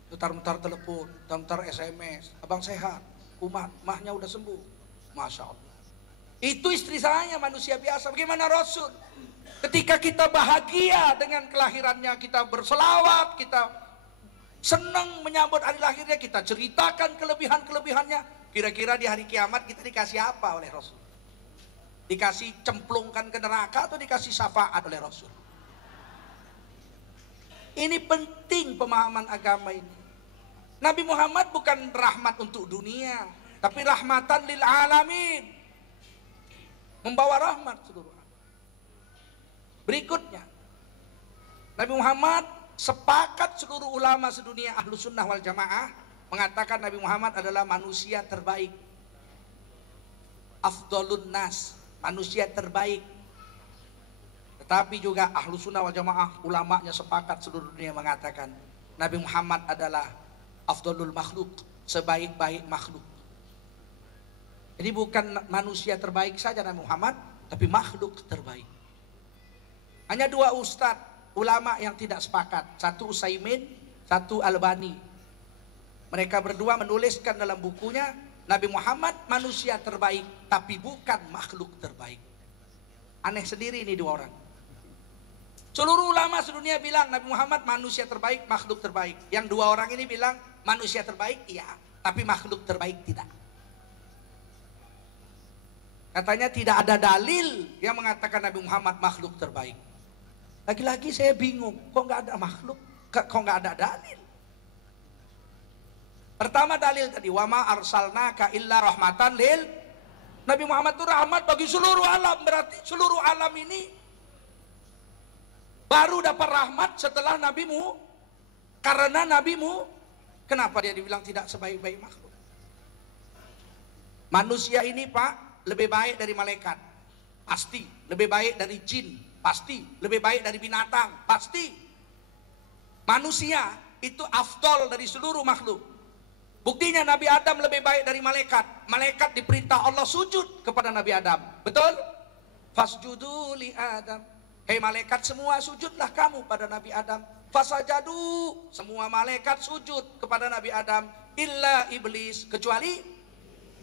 Mutar-mutar telepon, mutar SMS. Abang sehat, umat, mahnya udah sembuh. Masya Allah. Itu istri saya, manusia biasa. Bagaimana Rasul? Ketika kita bahagia dengan kelahirannya, kita berselawat, kita senang menyambut hari lahirnya, kita ceritakan kelebihan-kelebihannya. Kira-kira di hari kiamat kita dikasih apa oleh Rasul? Dikasih cemplungkan ke neraka atau dikasih syafaat oleh Rasul? Ini penting pemahaman agama ini. Nabi Muhammad bukan rahmat untuk dunia, tapi rahmatan lil alamin. Membawa rahmat seluruh alam. Berikutnya, Nabi Muhammad, sepakat seluruh ulama sedunia Ahlus Sunnah wal Jamaah mengatakan Nabi Muhammad adalah manusia terbaik. Afdolun nas, manusia terbaik. Tetapi juga Ahlus Sunnah wal Jamaah, ulamanya sepakat seluruh dunia mengatakan Nabi Muhammad adalah afdolul makhluk, sebaik-baik makhluk. Jadi bukan manusia terbaik saja Nabi Muhammad, tapi makhluk terbaik. Hanya 2 ustadz ulama yang tidak sepakat, satu Utsaimin, satu Albani. Mereka berdua menuliskan dalam bukunya Nabi Muhammad manusia terbaik, tapi bukan makhluk terbaik. Aneh sendiri ini 2 orang. Seluruh ulama sedunia bilang Nabi Muhammad manusia terbaik, makhluk terbaik. Yang 2 orang ini bilang manusia terbaik iya, tapi makhluk terbaik tidak. Katanya tidak ada dalil yang mengatakan Nabi Muhammad makhluk terbaik. Lagi-lagi saya bingung, kok nggak ada makhluk, kok nggak ada dalil. Pertama dalil tadi, wama arsalnaka illa rahmatan lil. Nabi Muhammad itu rahmat bagi seluruh alam, berarti seluruh alam ini baru dapat rahmat setelah nabimu. Karena nabimu, kenapa dia dibilang tidak sebaik-baik makhluk? Manusia ini Pak, lebih baik dari malaikat, pasti. Lebih baik dari jin, pasti. Lebih baik dari binatang, pasti. Manusia itu afdol dari seluruh makhluk. Buktinya Nabi Adam lebih baik dari malaikat. Malaikat diperintah Allah sujud kepada Nabi Adam, betul? Fasjudu li Adam. Hei malaikat semua sujudlah kamu pada Nabi Adam. Fasajadu, semua malaikat sujud kepada Nabi Adam. Illa iblis, kecuali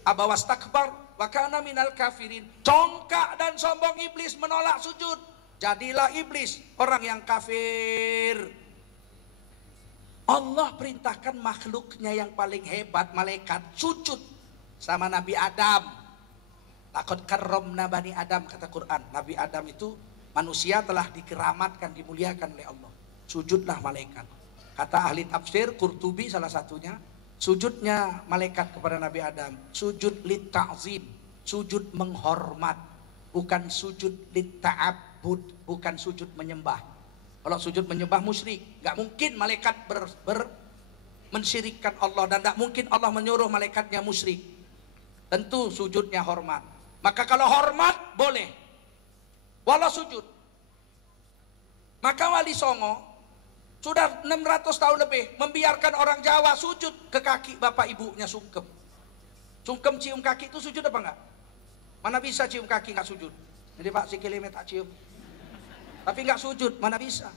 abawastakbar wa kana minal kafirin. Congkak dan sombong iblis menolak sujud. Jadilah iblis orang yang kafir. Allah perintahkan makhluknya yang paling hebat, malaikat, sujud sama Nabi Adam. Laqad karramna bani Adam, kata Quran. Nabi Adam itu manusia telah dikeramatkan, dimuliakan oleh Allah. Sujudlah malaikat. Kata ahli tafsir, Qurtubi salah satunya, sujudnya malaikat kepada Nabi Adam sujud lit ta'zim, sujud menghormat, bukan sujud lit ta'abbud, bukan sujud menyembah. Kalau sujud menyembah musyrik, nggak mungkin malaikat mensyirikkan Allah, dan nggak mungkin Allah menyuruh malaikatnya musyrik. Tentu sujudnya hormat. Maka kalau hormat boleh, walau sujud. Maka Wali Songo sudah 600 tahun lebih membiarkan orang Jawa sujud ke kaki bapak ibunya sungkem. Sungkem cium kaki itu sujud apa enggak? Mana bisa cium kaki enggak sujud? Jadi Pak sikilnya tak cium. Tapi enggak sujud, mana bisa?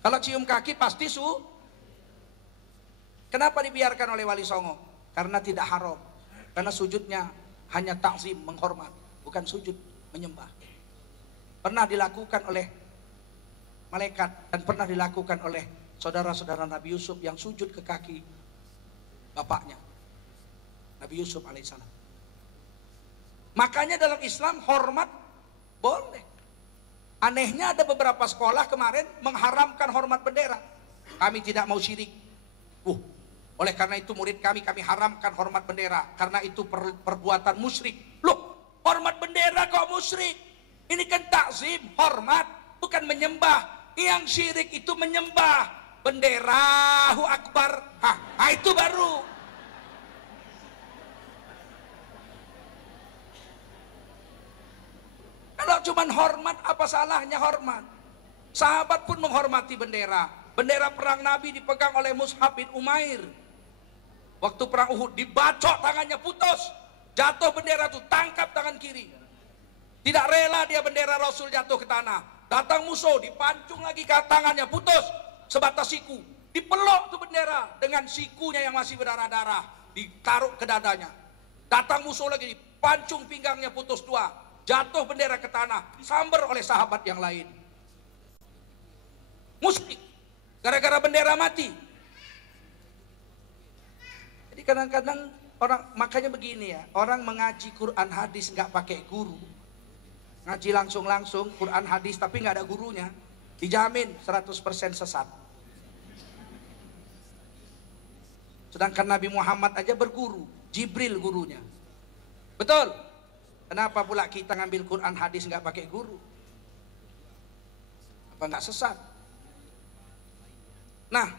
Kalau cium kaki pasti Kenapa dibiarkan oleh Wali Songo? Karena tidak haram. Karena sujudnya hanya takzim, menghormat, bukan sujud menyembah. Pernah dilakukan oleh malaikat dan pernah dilakukan oleh saudara-saudara Nabi Yusuf yang sujud ke kaki bapaknya, Nabi Yusuf alaihissalam. Makanya dalam Islam hormat boleh. Anehnya ada beberapa sekolah kemarin mengharamkan hormat bendera. Kami tidak mau syirik. Oleh karena itu murid kami haramkan hormat bendera, karena itu perbuatan musyrik. Loh, hormat bendera kok musyrik? Ini kan takzim, hormat, bukan menyembah. Yang syirik itu menyembah bendera, Allahu Akbar. Itu baru. Kalau cuman hormat, apa salahnya hormat? Sahabat pun menghormati bendera. Bendera perang Nabi dipegang oleh Mus'ab bin Umair. Waktu perang Uhud dibacok tangannya, putus. Jatuh bendera itu, tangkap tangan kiri. Tidak rela dia bendera Rasul jatuh ke tanah. Datang musuh, dipancung lagi ke tangannya, putus. Sebatas siku. Dipeluk tuh bendera dengan sikunya yang masih berdarah-darah. Ditaruh ke dadanya. Datang musuh lagi, dipancung pinggangnya, putus dua. Jatuh bendera ke tanah, disamber oleh sahabat yang lain. Musyrik, gara-gara bendera mati. Jadi kadang-kadang orang, makanya begini ya, orang mengaji Quran hadis nggak pakai guru, ngaji langsung Quran hadis tapi nggak ada gurunya, dijamin 100% sesat. Sedangkan Nabi Muhammad aja berguru, Jibril gurunya. Betul? Kenapa pula kita ngambil Quran hadis nggak pakai guru? Apa nggak sesat? Nah,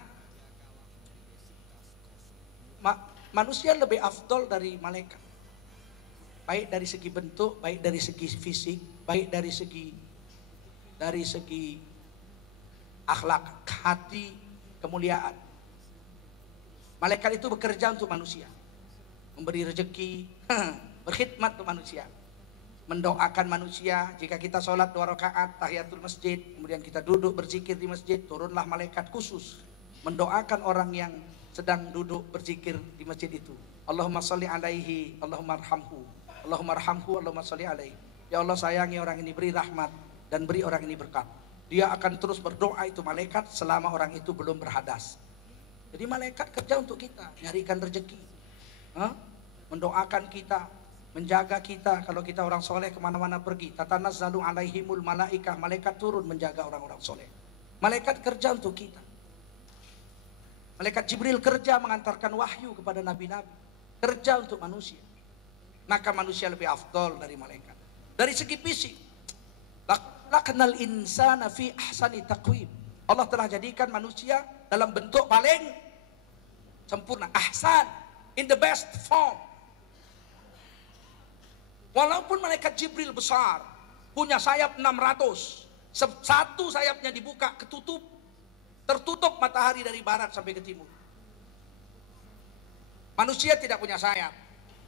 manusia lebih afdol dari malaikat. Baik dari segi bentuk, baik dari segi fisik, baik dari segi akhlak, hati, kemuliaan. Malaikat itu bekerja untuk manusia, memberi rezeki, berkhidmat untuk manusia, mendoakan manusia. Jika kita sholat 2 rakaat tahiyatul masjid, kemudian kita duduk berzikir di masjid, turunlah malaikat khusus mendoakan orang yang sedang duduk berzikir di masjid itu. Allahumma sholli alaihi, Allahumma arhamhu, Allahumma arhamhu, Allahumma sholli alaihi. Ya Allah, sayangi orang ini, beri rahmat dan beri orang ini berkat. Dia akan terus berdoa itu malaikat selama orang itu belum berhadas. Jadi malaikat kerja untuk kita, nyarikan rezeki, mendoakan kita, menjaga kita. Kalau kita orang soleh kemana-mana pergi, tatanazzalu alaihimul malaikah, malaikat turun menjaga orang-orang soleh. Malaikat kerja untuk kita. Malaikat Jibril kerja mengantarkan wahyu kepada nabi-nabi, kerja untuk manusia. Maka manusia lebih afdol dari malaikat. Dari segi fisik, laknal insana fi ahsani taqwim. Allah telah jadikan manusia dalam bentuk paling sempurna, ahsan, in the best form. Walaupun malaikat Jibril besar, punya sayap 600, satu sayapnya dibuka, tertutup matahari dari barat sampai ke timur. Manusia tidak punya sayap,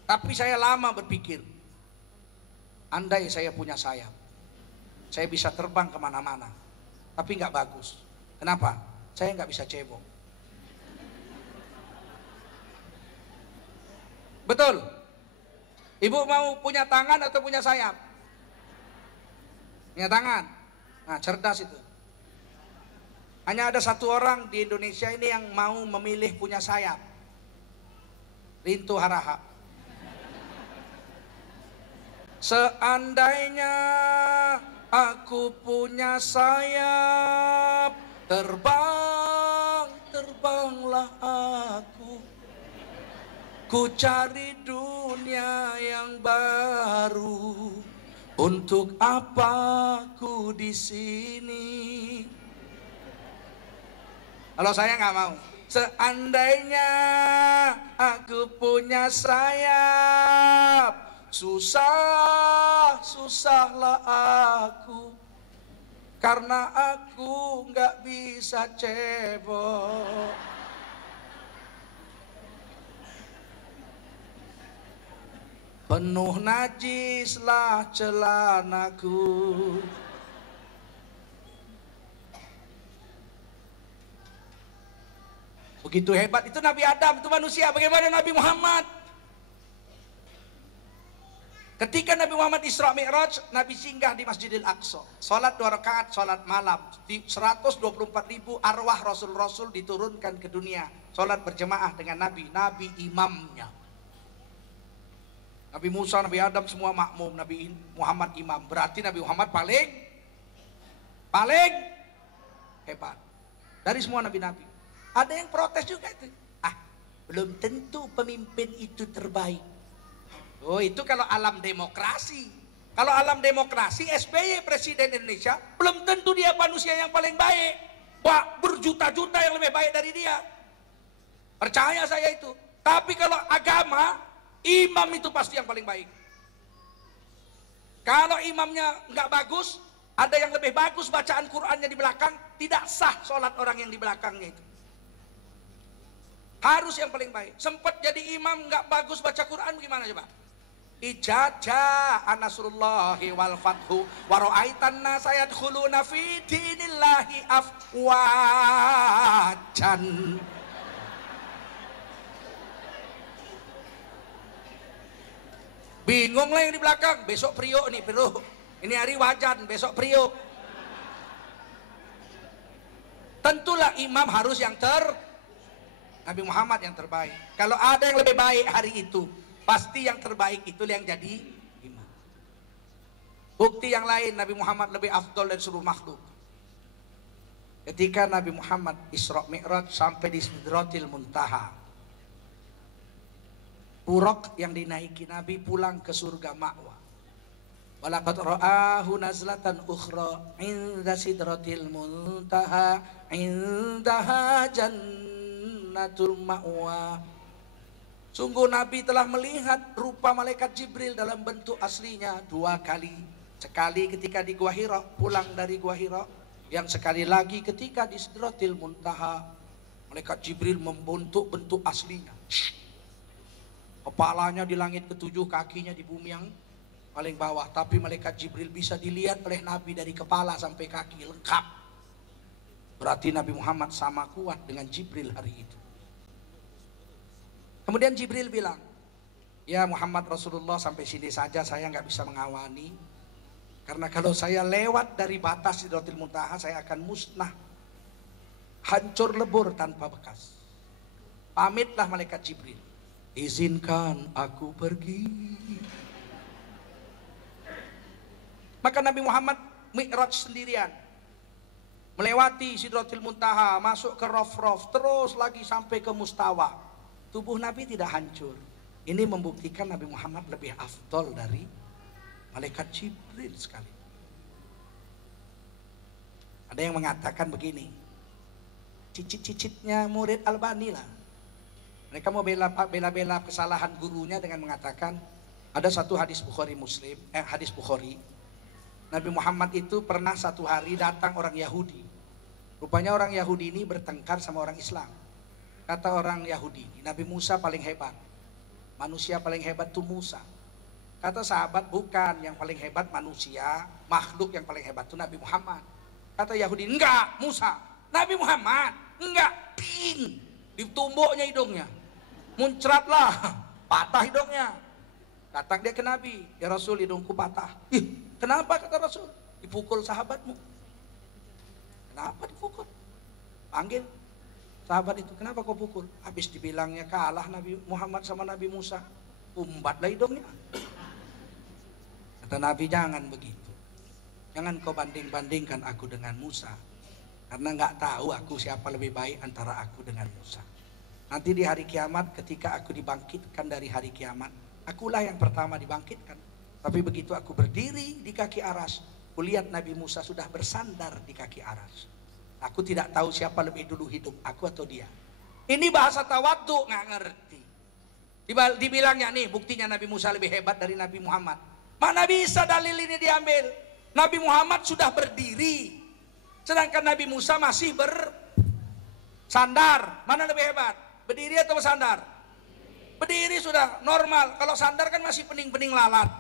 tapi saya lama berpikir, andai saya punya sayap, saya bisa terbang kemana-mana, tapi nggak bagus. Kenapa? Saya nggak bisa cebok. Betul? Ibu mau punya tangan atau punya sayap? Punya tangan. Nah, cerdas itu. Hanya ada satu orang di Indonesia ini yang mau memilih punya sayap. Rintu Harahap. Seandainya aku punya sayap, terbanglah aku. Ku cari dunia yang baru. Untuk apa ku di sini? Kalau saya nggak mau. Seandainya aku punya sayap, susahlah aku, karena aku nggak bisa cebok. Penuh najislah celanaku. Begitu hebat itu Nabi Adam, itu manusia. Bagaimana Nabi Muhammad? Ketika Nabi Muhammad Isra Mi'raj, Nabi singgah di Masjidil Aqsa, sholat 2 rakaat, sholat malam. 124.000 arwah Rasul-Rasul diturunkan ke dunia, sholat berjemaah dengan Nabi imamnya. Nabi Musa, Nabi Adam semua makmum, Nabi Muhammad imam. Berarti Nabi Muhammad paling hebat dari semua nabi-nabi. Ada yang protes juga itu. belum tentu pemimpin itu terbaik. Oh, itu kalau alam demokrasi. Kalau alam demokrasi, SBY Presiden Indonesia, belum tentu dia manusia yang paling baik. Wah, berjuta-juta yang lebih baik dari dia. Percaya saya itu. Tapi kalau agama, imam itu pasti yang paling baik. Kalau imamnya nggak bagus, ada yang lebih bagus bacaan Qur'annya di belakang, tidak sah sholat orang yang di belakangnya itu. Harus yang paling baik. Sempat jadi imam nggak bagus baca Quran, gimana coba? Ijajah anasrullahi wal fathu wa ra'aitan nasa yadkhuluna fi dinillahi afwajan. Bingung lah yang di belakang. Besok priok nih, bro. Ini hari wajan, besok priok. Tentulah imam harus yang Nabi Muhammad yang terbaik. Kalau ada yang lebih baik hari itu, pasti yang terbaik itu yang jadi imam. Bukti yang lain, Nabi Muhammad lebih afdol dari seluruh makhluk. Ketika Nabi Muhammad Isra Mi'raj sampai di Sidratil Muntaha, Buraq yang dinaiki Nabi pulang ke surga Ma'wa. Walaqad ra'ahu nazlatan ukhra 'inda Sidratil Muntaha 'indaha jannatul ma'wa. Sungguh Nabi telah melihat rupa malaikat Jibril dalam bentuk aslinya 2 kali. Sekali ketika di Gua Hira, pulang dari Gua Hira, yang sekali lagi ketika di Sidratil Muntaha, malaikat Jibril membentuk bentuk aslinya. Kepalanya di langit ke-7, kakinya di bumi yang paling bawah. Tapi malaikat Jibril bisa dilihat oleh Nabi dari kepala sampai kaki, lengkap. Berarti Nabi Muhammad sama kuat dengan Jibril hari itu. Kemudian Jibril bilang, ya Muhammad Rasulullah, sampai sini saja saya nggak bisa mengawani. Karena kalau saya lewat dari batas Sidratil Muntaha, saya akan musnah. Hancur lebur tanpa bekas. Pamitlah malaikat Jibril. Izinkan aku pergi. Maka Nabi Muhammad Mi'raj sendirian, melewati Sidratil Muntaha, masuk ke Raf-Raf, terus lagi sampai ke Mustawa. Tubuh Nabi tidak hancur. Ini membuktikan Nabi Muhammad lebih afdol dari malaikat Jibril sekali. Ada yang mengatakan begini, cicit-cicitnya murid Albani lah. Mereka mau bela kesalahan gurunya dengan mengatakan ada satu hadis Bukhari hadis Bukhari. Nabi Muhammad itu pernah satu hari datang orang Yahudi. Rupanya orang Yahudi ini bertengkar sama orang Islam. Kata orang Yahudi, Nabi Musa paling hebat. Manusia paling hebat itu Musa. Kata sahabat, bukan, yang paling hebat manusia, makhluk yang paling hebat itu Nabi Muhammad. Kata Yahudi, enggak, Musa. Nabi Muhammad, enggak, ping, ditumbuknya hidungnya. Muncratlah, patah hidungnya. Datang dia ke Nabi, ya Rasul, hidungku patah. Ih, kenapa kata Rasul? Dipukul sahabatmu. Kenapa dipukul? Panggil sahabat itu, kenapa kau pukul? Habis dibilangnya kalah Nabi Muhammad sama Nabi Musa, umbatlah hidungnya. Kata Nabi, jangan begitu. Jangan kau banding-bandingkan aku dengan Musa. Karena nggak tahu aku siapa lebih baik antara aku dengan Musa. Nanti di hari kiamat ketika aku dibangkitkan dari hari kiamat, akulah yang pertama dibangkitkan. Tapi begitu aku berdiri di kaki aras, kulihat Nabi Musa sudah bersandar di kaki aras. Aku tidak tahu siapa lebih dulu hidup, aku atau dia. Ini bahasa tawadhu, nggak ngerti. Dibilangnya nih, buktinya Nabi Musa lebih hebat dari Nabi Muhammad. Mana bisa dalil ini diambil? Nabi Muhammad sudah berdiri, sedangkan Nabi Musa masih bersandar. Mana lebih hebat? Berdiri atau bersandar? Berdiri sudah normal. Kalau sandar kan masih pening-pening lalat.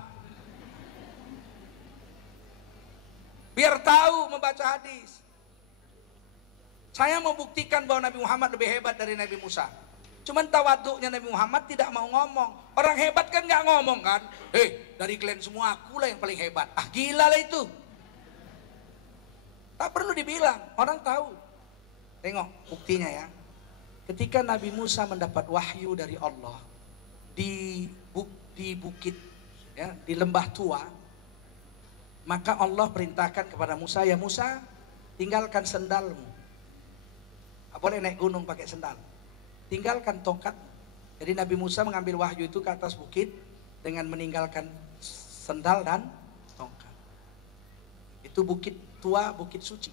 Biar tahu membaca hadis. Saya mau buktikan bahwa Nabi Muhammad lebih hebat dari Nabi Musa. Cuman tawaduknya Nabi Muhammad tidak mau ngomong. Orang hebat kan nggak ngomong kan. Dari kalian semua akulah yang paling hebat. Ah, gila lah itu. Tak perlu dibilang, orang tahu. Tengok buktinya ya. Ketika Nabi Musa mendapat wahyu dari Allah di bukit ya, di lembah tua, maka Allah perintahkan kepada Musa, ya Musa, tinggalkan sendalmu. Boleh naik gunung pakai sendal. Tinggalkan tongkat. Jadi Nabi Musa mengambil wahyu itu ke atas bukit dengan meninggalkan sendal dan tongkat. Itu bukit tua, bukit suci.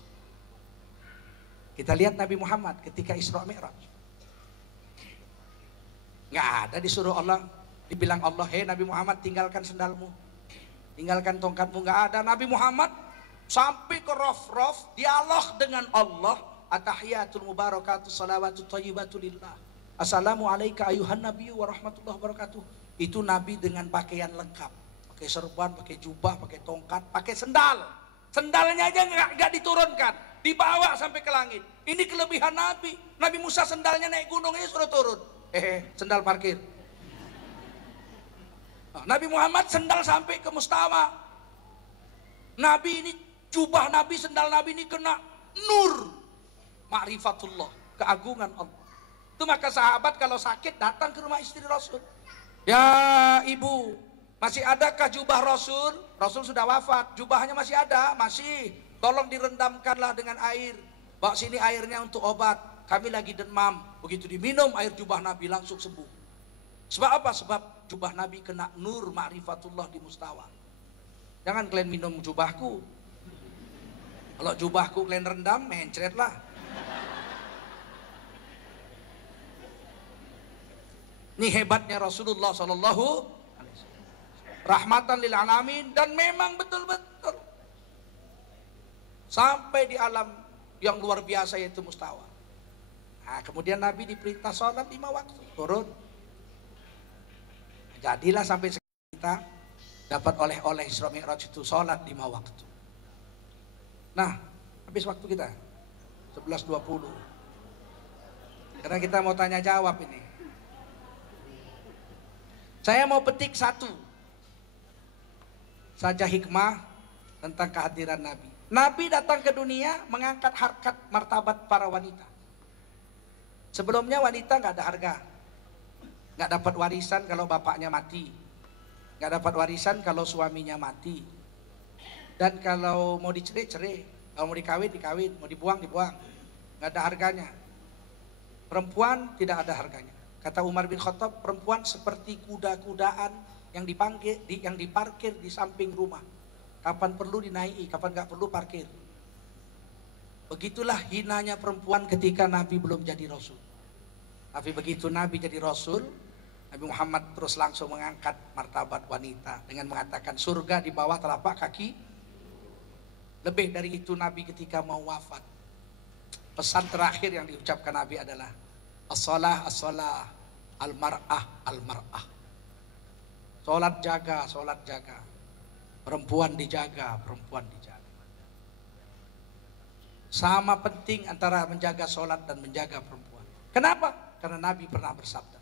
Kita lihat Nabi Muhammad ketika Isra Mi'raj. Nggak ada disuruh Allah, dibilang Allah, hei Nabi Muhammad tinggalkan sendalmu, tinggalkan tongkatmu. Nggak ada. Nabi Muhammad sampai ke Raf, dialog dengan Allah. Atahiyatul mubarakatuh salawatu thayyibatu lillah. Assalamu alayka ayuhan nabiyyu wa rahmatullahi wabarakatuh. Itu Nabi dengan pakaian lengkap. Pakai serban, pakai jubah, pakai tongkat, pakai sendal. Sendalnya aja nggak diturunkan, dibawa sampai ke langit. Ini kelebihan Nabi. Nabi Musa sendalnya naik gunung ini suruh turun. Sendal parkir. Nabi Muhammad sendal sampai ke Mustawa. Nabi ini, jubah Nabi, sendal Nabi ini kena nur ma'rifatullah, keagungan Allah. Itu maka sahabat kalau sakit datang ke rumah istri Rasul. Ya ibu, masih adakah jubah Rasul? Rasul sudah wafat, jubahnya masih ada, masih. Tolong direndamkanlah dengan air. Bawa sini airnya untuk obat. Kami lagi demam. Begitu diminum air jubah Nabi langsung sembuh. Sebab apa? Sebab jubah Nabi kena nur ma'rifatullah di Mustawa. Jangan kalian minum jubahku. Kalau jubahku kalian rendam, mencret lah. Ini hebatnya Rasulullah Sallallahu Alaihi Wasallam. Rahmatan lil alamin, dan memang betul-betul sampai di alam yang luar biasa yaitu Mustawa. Nah, kemudian Nabi diperintah sholat 5 waktu, turun. Jadilah sampai sekarang kita dapat oleh-oleh Isra Mi'raj itu sholat 5 waktu. Nah, habis waktu kita 11.20. Karena kita mau tanya jawab ini. Saya mau petik satu saja hikmah tentang kehadiran Nabi. Nabi datang ke dunia mengangkat harkat martabat para wanita. Sebelumnya wanita nggak ada harga, nggak dapat warisan kalau bapaknya mati, nggak dapat warisan kalau suaminya mati, dan kalau mau dicerai, kalau mau dikawin, mau dibuang, nggak ada harganya. Perempuan tidak ada harganya. Kata Umar bin Khattab, perempuan seperti kuda-kudaan yang diparkir di samping rumah. Kapan perlu dinaiki, kapan nggak perlu parkir. Begitulah hinanya perempuan ketika Nabi belum jadi Rasul. Tapi begitu Nabi jadi Rasul, Nabi Muhammad terus langsung mengangkat martabat wanita dengan mengatakan surga di bawah telapak kaki. Lebih dari itu Nabi ketika mau wafat, pesan terakhir yang diucapkan Nabi adalah as-salah, as-salah, al-mar'ah, al-mar'ah. Sholat jaga. Perempuan dijaga, perempuan dijaga. Sama penting antara menjaga sholat dan menjaga perempuan. Kenapa? Karena Nabi pernah bersabda,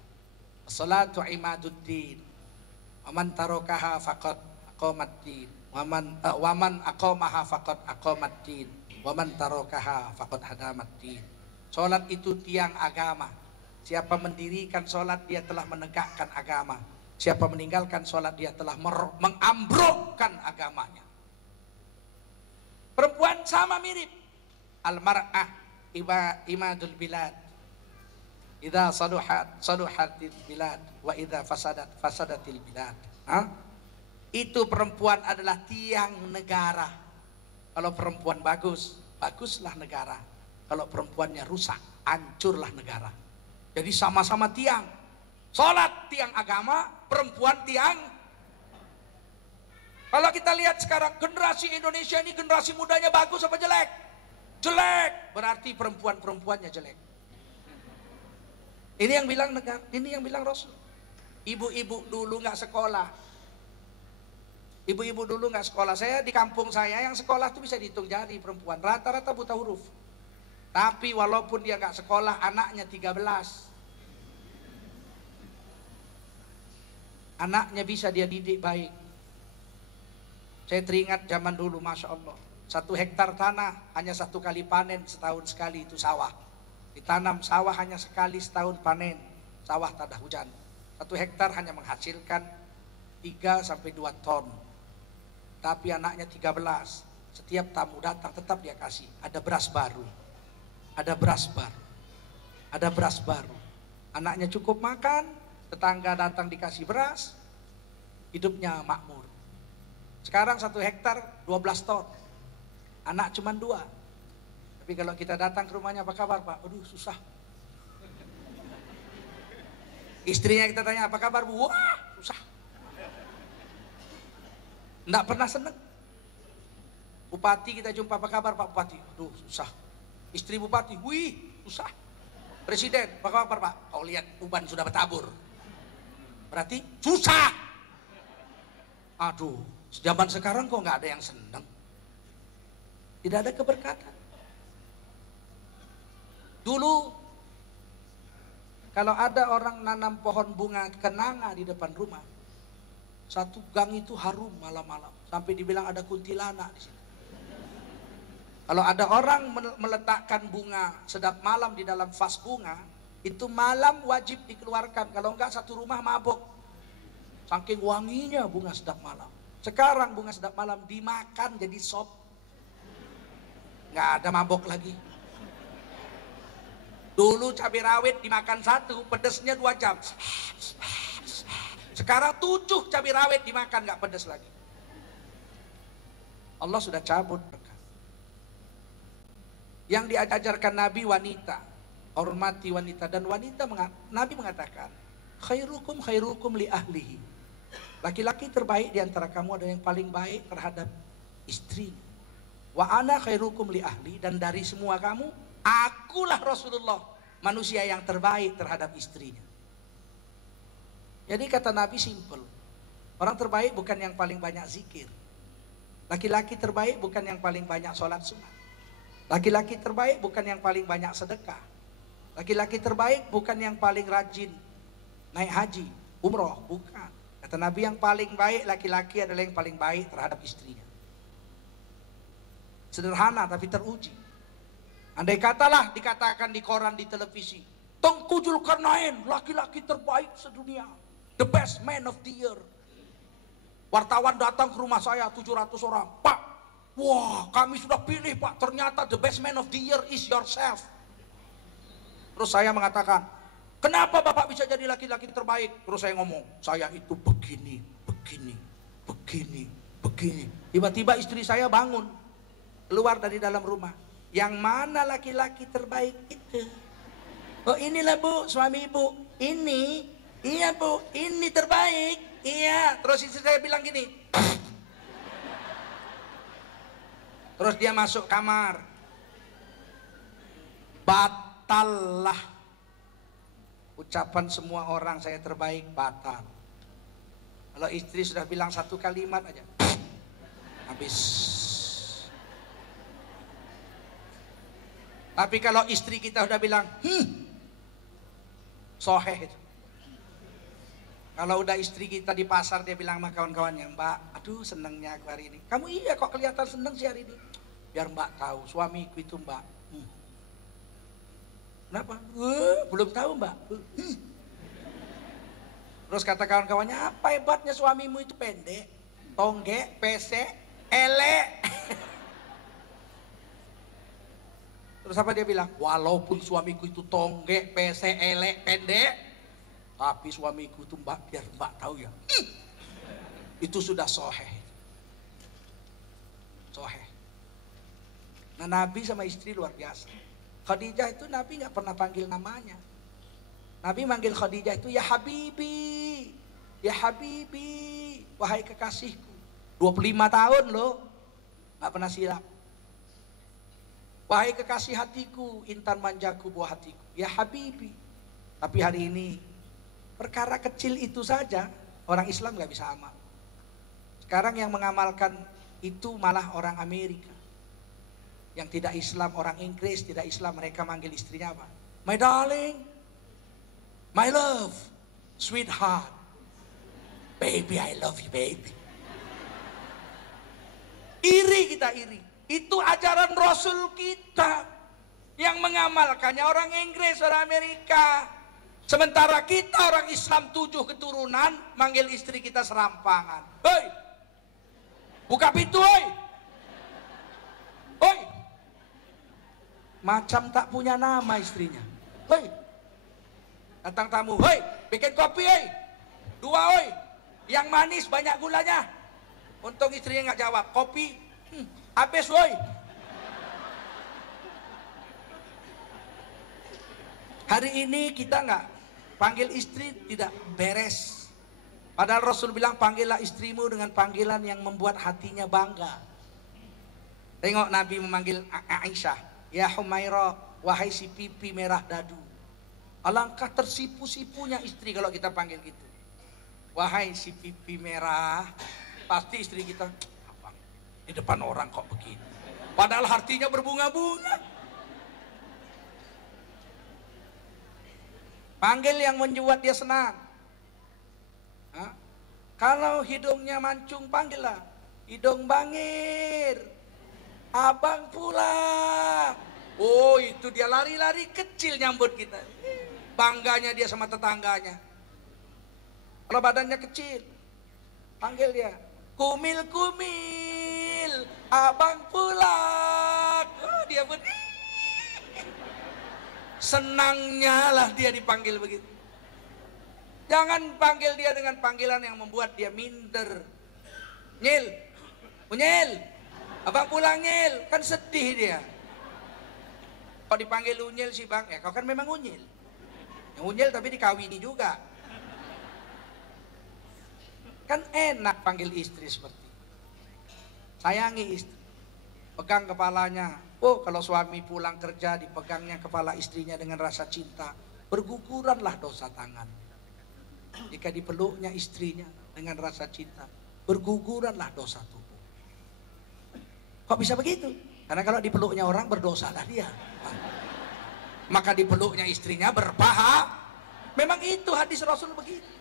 as-salatu imaduddin, wa man tarakaha faqad aqamaddin, wa man aqamaha faqad aqamaddin, wa man tarakaha faqad hadamaddin. Sholat itu tiang agama. Siapa mendirikan sholat, dia telah menegakkan agama. Siapa meninggalkan sholat, dia telah mengambrukkan agamanya. Perempuan sama mirip. Al-mar'ah imadul bilad. Idza saluhatil bilad, wa idza fasadatil bilad. Itu perempuan adalah tiang negara. Kalau perempuan bagus, baguslah negara. Kalau perempuannya rusak, hancurlah negara. Jadi sama-sama tiang. Sholat tiang agama, perempuan tiang. Kalau kita lihat sekarang generasi Indonesia ini, generasi mudanya bagus apa jelek? Jelek, berarti perempuan-perempuannya jelek. Ini yang bilang negara, ini yang bilang Rasul. Ibu-ibu dulu nggak sekolah. Ibu-ibu dulu nggak sekolah. Saya di kampung saya yang sekolah itu bisa dihitung jari perempuan. Rata-rata buta huruf. Tapi walaupun dia nggak sekolah, anaknya 13. Anaknya bisa dia didik baik. Saya teringat zaman dulu, Masya Allah. 1 hektar tanah hanya 1 kali panen setahun sekali, itu sawah. Ditanam sawah hanya sekali setahun panen, sawah tak ada hujan. 1 hektar hanya menghasilkan 3-2 ton. Tapi anaknya 13. Setiap tamu datang tetap dia kasih. Ada beras baru. Ada beras baru. Ada beras baru. Anaknya cukup makan, Tetangga datang dikasih beras, hidupnya makmur. Sekarang 1 hektar 12 ton, anak cuma 2. Tapi kalau kita datang ke rumahnya, apa kabar Pak? Aduh susah. Istrinya kita tanya, apa kabar Bu? Wah susah. Nggak pernah seneng. Bupati kita jumpa, apa kabar Pak Bupati? Aduh susah. Istri Bupati, wih susah. Presiden, apa kabar Pak? Kau lihat uban sudah bertabur. Berarti susah. Aduh, zaman sekarang kok nggak ada yang senang. Tidak ada keberkatan. Dulu kalau ada orang nanam pohon bunga kenanga di depan rumah, satu gang itu harum malam-malam, sampai dibilang ada kuntilanak di situ. Kalau ada orang meletakkan bunga sedap malam di dalam vas bunga, itu malam wajib dikeluarkan. Kalau enggak satu rumah mabuk. Saking wanginya bunga sedap malam. Sekarang bunga sedap malam dimakan jadi sop. Nggak ada mabuk lagi. Dulu cabai rawit dimakan 1, pedesnya 2 jam. Sekarang 7 cabai rawit dimakan nggak pedes lagi. Allah sudah cabut. Yang diajarkan Nabi wanita, hormati wanita, dan wanita Nabi mengatakan, khairukum khairukum li ahlihi. Laki-laki terbaik di antara kamu adalah yang paling baik terhadap istri. Wa ana khairukum li ahli, dan dari semua kamu, akulah Rasulullah, manusia yang terbaik terhadap istrinya. Jadi kata Nabi simple, orang terbaik bukan yang paling banyak zikir. Laki-laki terbaik bukan yang paling banyak sholat sunat. Laki-laki terbaik bukan yang paling banyak sedekah. Laki-laki terbaik bukan yang paling rajin naik haji, umroh, bukan. Kata Nabi, yang paling baik laki-laki adalah yang paling baik terhadap istrinya. Sederhana tapi teruji. Andai katalah dikatakan di koran, di televisi, Tengku Zulkarnain laki-laki terbaik sedunia, the best man of the year. Wartawan datang ke rumah saya 700 orang, Pak, wah kami sudah pilih Pak, ternyata the best man of the year is yourself. Terus saya mengatakan, kenapa Bapak bisa jadi laki-laki terbaik? Terus saya ngomong, saya itu begini, begini, begini, begini. Tiba-tiba istri saya bangun, keluar dari dalam rumah. Yang mana laki-laki terbaik itu? Oh inilah Bu, suami Ibu. Ini, iya Bu, ini terbaik. Iya. Terus istri saya bilang gini. Terus dia masuk kamar. Batallah. Ucapan semua orang saya terbaik, batal. Kalau istri sudah bilang 1 kalimat aja, habis. Tapi kalau istri kita udah bilang, soheh itu. Kalau udah istri kita di pasar, dia bilang sama kawan-kawannya, Mbak, aduh senengnya aku hari ini. Kamu iya kok kelihatan seneng sih hari ini. Biar Mbak tahu, suamiku itu Mbak. Kenapa? Belum tahu Mbak. Terus kata kawan-kawannya, apa hebatnya suamimu itu? Pendek, tonggek, pesek, elek. Terus apa dia bilang? Walaupun suamiku itu tonggek, pesek, elek, pendek, tapi suamiku itu Mbak, biar Mbak tahu ya, itu sudah soheh. Soheh. Nah Nabi sama istri luar biasa. Khadijah itu Nabi nggak pernah panggil namanya. Nabi manggil Khadijah itu ya Habibi, ya Habibi, wahai kekasihku. 25 tahun loh, nggak pernah silap. Wahai kekasih hatiku, intan manjaku, buah hatiku, ya Habibi. Tapi hari ini perkara kecil itu saja orang Islam nggak bisa amal. Sekarang yang mengamalkan itu malah orang Amerika. Yang tidak Islam, orang Inggris, tidak Islam, mereka manggil istrinya apa? My darling, my love, sweetheart, baby I love you baby. Iri kita, iri. Itu ajaran Rasul kita. Yang mengamalkannya orang Inggris, orang Amerika. Sementara kita orang Islam 7 keturunan manggil istri kita serampangan. Hei, buka pintu, hei. Hei. Macam tak punya nama istrinya. Hei. Datang tamu, hei. bikin kopi oi. 2 oi. Yang manis banyak gulanya. Untung istrinya nggak jawab. Kopi habis woi. Hari ini kita nggak panggil istri tidak beres. Padahal Rasul bilang panggillah istrimu dengan panggilan yang membuat hatinya bangga. Tengok Nabi memanggil Aisyah, ya Humaira, wahai si pipi merah dadu. Alangkah tersipu-sipunya istri kalau kita panggil gitu. Wahai si pipi merah, pasti istri kita, abang, di depan orang kok begitu. Padahal hatinya berbunga-bunga. Panggil yang membuat dia senang. Hah? Kalau hidungnya mancung, panggillah. Hidung bangir, abang pulang. Oh, itu dia lari-lari kecil nyambut kita. Bangganya dia sama tetangganya. Kalau badannya kecil, panggil dia. Kumil-kumil, abang pulang. Oh, dia pun senangnya lah dia dipanggil begitu. Jangan panggil dia dengan panggilan yang membuat dia minder. Nyil, unyil, abang pulang nyil, kan sedih dia. Kalau dipanggil unyil sih bang, ya kau kan memang unyil. Yang unyil tapi dikawini juga. Kan enak panggil istri seperti itu. Sayangi istri, pegang kepalanya. Oh, kalau suami pulang kerja dipegangnya kepala istrinya dengan rasa cinta, berguguranlah dosa tangan. Jika dipeluknya istrinya dengan rasa cinta, berguguranlah dosa tubuh. Kok bisa begitu? Karena kalau dipeluknya orang berdosalah dia. Maka dipeluknya istrinya berpahala. Memang itu hadis Rasul begitu.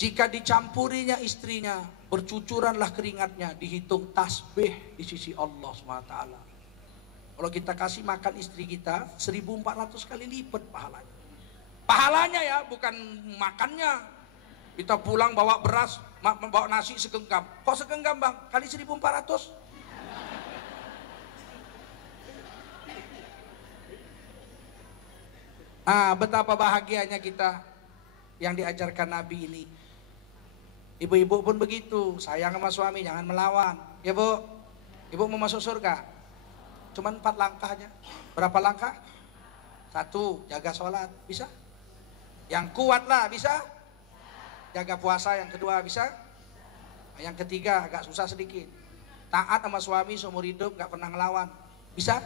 Jika dicampurinya istrinya, bercucuranlah keringatnya, dihitung tasbih di sisi Allah SWT. Kalau kita kasih makan istri kita 1400 kali lipat pahalanya. Pahalanya ya, bukan makannya. Kita pulang bawa beras, bawa nasi segenggam. Kok segenggam bang? Kali 1400. Ah, betapa bahagianya kita yang diajarkan Nabi ini. Ibu-ibu pun begitu, sayang sama suami, jangan melawan. Ya bu, ibu mau masuk surga, cuman 4 langkah aja. Berapa langkah? 1, jaga sholat, bisa? Yang kuat lah, bisa? Jaga puasa, yang kedua bisa? Yang ketiga agak susah sedikit. Taat sama suami seumur hidup, gak pernah ngelawan, bisa?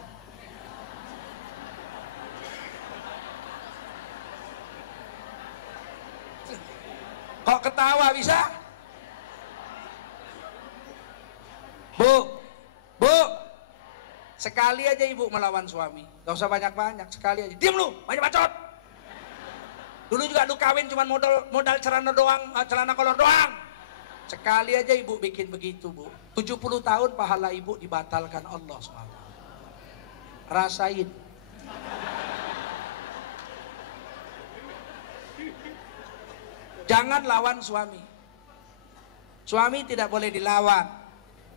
Kok ketawa, bisa? Bu, sekali aja ibu melawan suami, gak usah banyak-banyak, sekali aja. Diam lu, banyak bacot. Dulu juga lu kawin cuman modal celana doang, celana kolor doang. Sekali aja ibu bikin begitu bu, 70 tahun pahala ibu dibatalkan Allah SWT. Rasain. Jangan lawan suami. Suami tidak boleh dilawan.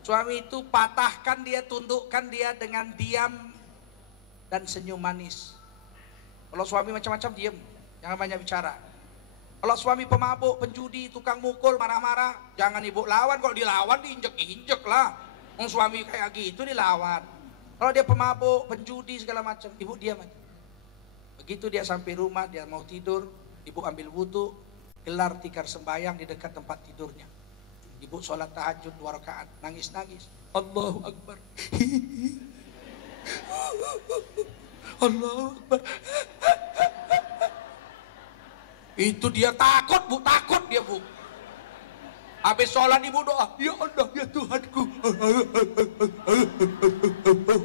Suami itu patahkan dia, tundukkan dia dengan diam dan senyum manis. Kalau suami macam-macam diam, jangan banyak bicara. Kalau suami pemabuk, penjudi, tukang mukul, marah-marah, jangan ibu lawan. Kalau dilawan diinjek-injek lah. Suami kayak gitu dilawan. Kalau dia pemabuk, penjudi segala macam, ibu diam aja. Begitu dia sampai rumah, dia mau tidur, ibu ambil wudu, gelar tikar sembahyang di dekat tempat tidurnya. Ibu sholat tahajud 2 rakaat, nangis-nangis. Allahu Akbar. Allahu Akbar. Itu dia takut bu, takut dia bu. Habis sholat ibu doa, ya Allah ya Tuhanku.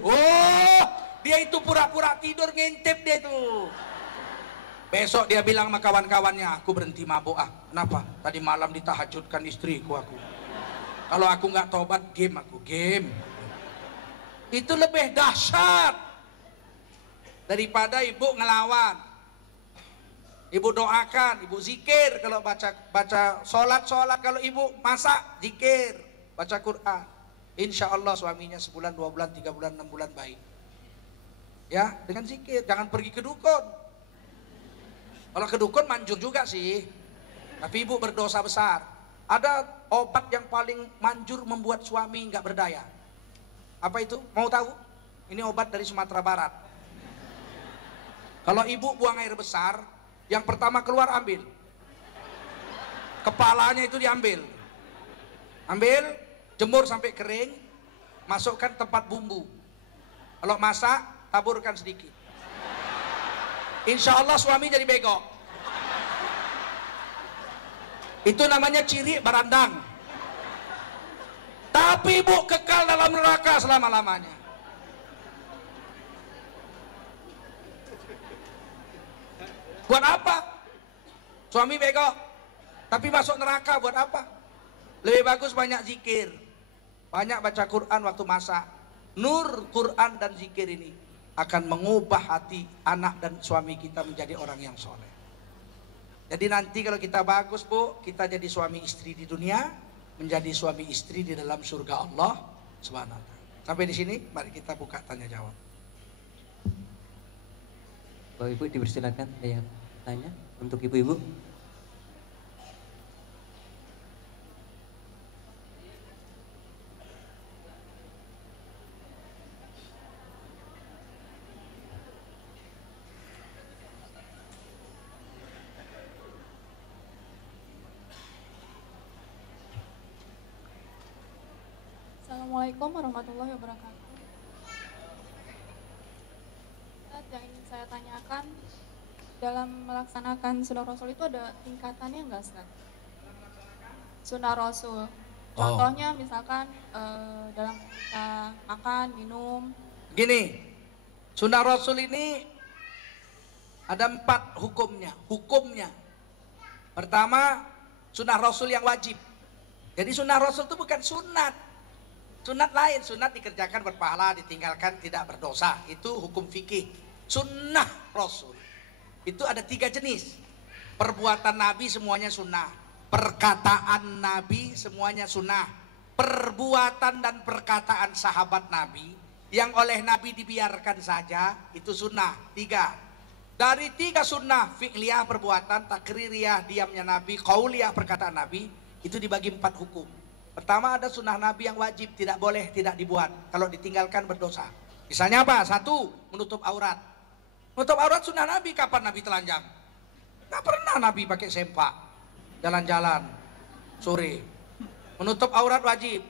Oh, dia itu pura-pura tidur, ngintip dia tuh. Besok dia bilang sama kawan-kawannya, aku berhenti mabuk ah. Kenapa? Tadi malam ditahajudkan istriku aku. Kalau aku nggak tobat, game aku, game. Itu lebih dahsyat daripada ibu ngelawan. Ibu doakan, ibu zikir kalau baca sholat, kalau ibu masak, zikir, baca Quran. Insya Allah suaminya sebulan, 2 bulan, 3 bulan, 6 bulan baik. Ya, dengan zikir, jangan pergi ke dukun. Kalau ke dukun manjur juga sih, tapi ibu berdosa besar. Ada obat yang paling manjur membuat suami nggak berdaya. Apa itu? Mau tahu? Ini obat dari Sumatera Barat. Kalau ibu buang air besar, yang pertama keluar ambil. Kepalanya itu diambil. Ambil, jemur sampai kering, masukkan tempat bumbu. Kalau masak, taburkan sedikit. Insya Allah suami jadi bego. Itu namanya ciri barandang. Tapi ibu kekal dalam neraka selama-lamanya. Buat apa? Suami bego, tapi masuk neraka buat apa? Lebih bagus banyak zikir, banyak baca Quran waktu masak. Nur Quran dan zikir ini akan mengubah hati anak dan suami kita menjadi orang yang soleh. Jadi nanti kalau kita bagus bu, kita jadi suami istri di dunia, menjadi suami istri di dalam surga Allah Subhanahu wa ta'ala. Sampai di sini, mari kita buka tanya jawab. Bapak Ibu dipersilakan ada yang tanya untuk ibu-ibu. Assalamualaikum warahmatullahi wabarakatuh. Ustaz, yang ingin saya tanyakan, dalam melaksanakan sunnah Rasul itu ada tingkatannya enggak, Ustaz? Sunnah Rasul. Contohnya misalkan dalam kita makan, minum. Gini, sunnah Rasul ini ada 4 hukumnya. Pertama, sunnah Rasul yang wajib. Jadi sunnah Rasul itu bukan sunat. Sunat lain, sunat dikerjakan berpahala, ditinggalkan tidak berdosa. Itu hukum fikih. Sunnah Rasul itu ada 3 jenis. Perbuatan Nabi semuanya sunnah. Perkataan Nabi semuanya sunnah. Perbuatan dan perkataan sahabat Nabi yang oleh Nabi dibiarkan saja itu sunnah. 3. Dari 3 sunnah, fi'liyah perbuatan, takririyah diamnya Nabi, qauliyah perkataan Nabi, itu dibagi 4 hukum. Pertama ada sunnah Nabi yang wajib, tidak boleh, tidak dibuat. Kalau ditinggalkan berdosa. Misalnya apa? 1, menutup aurat. Menutup aurat sunnah Nabi. Kapan Nabi telanjang? Nggak pernah Nabi pakai sempak jalan-jalan sore. Menutup aurat wajib.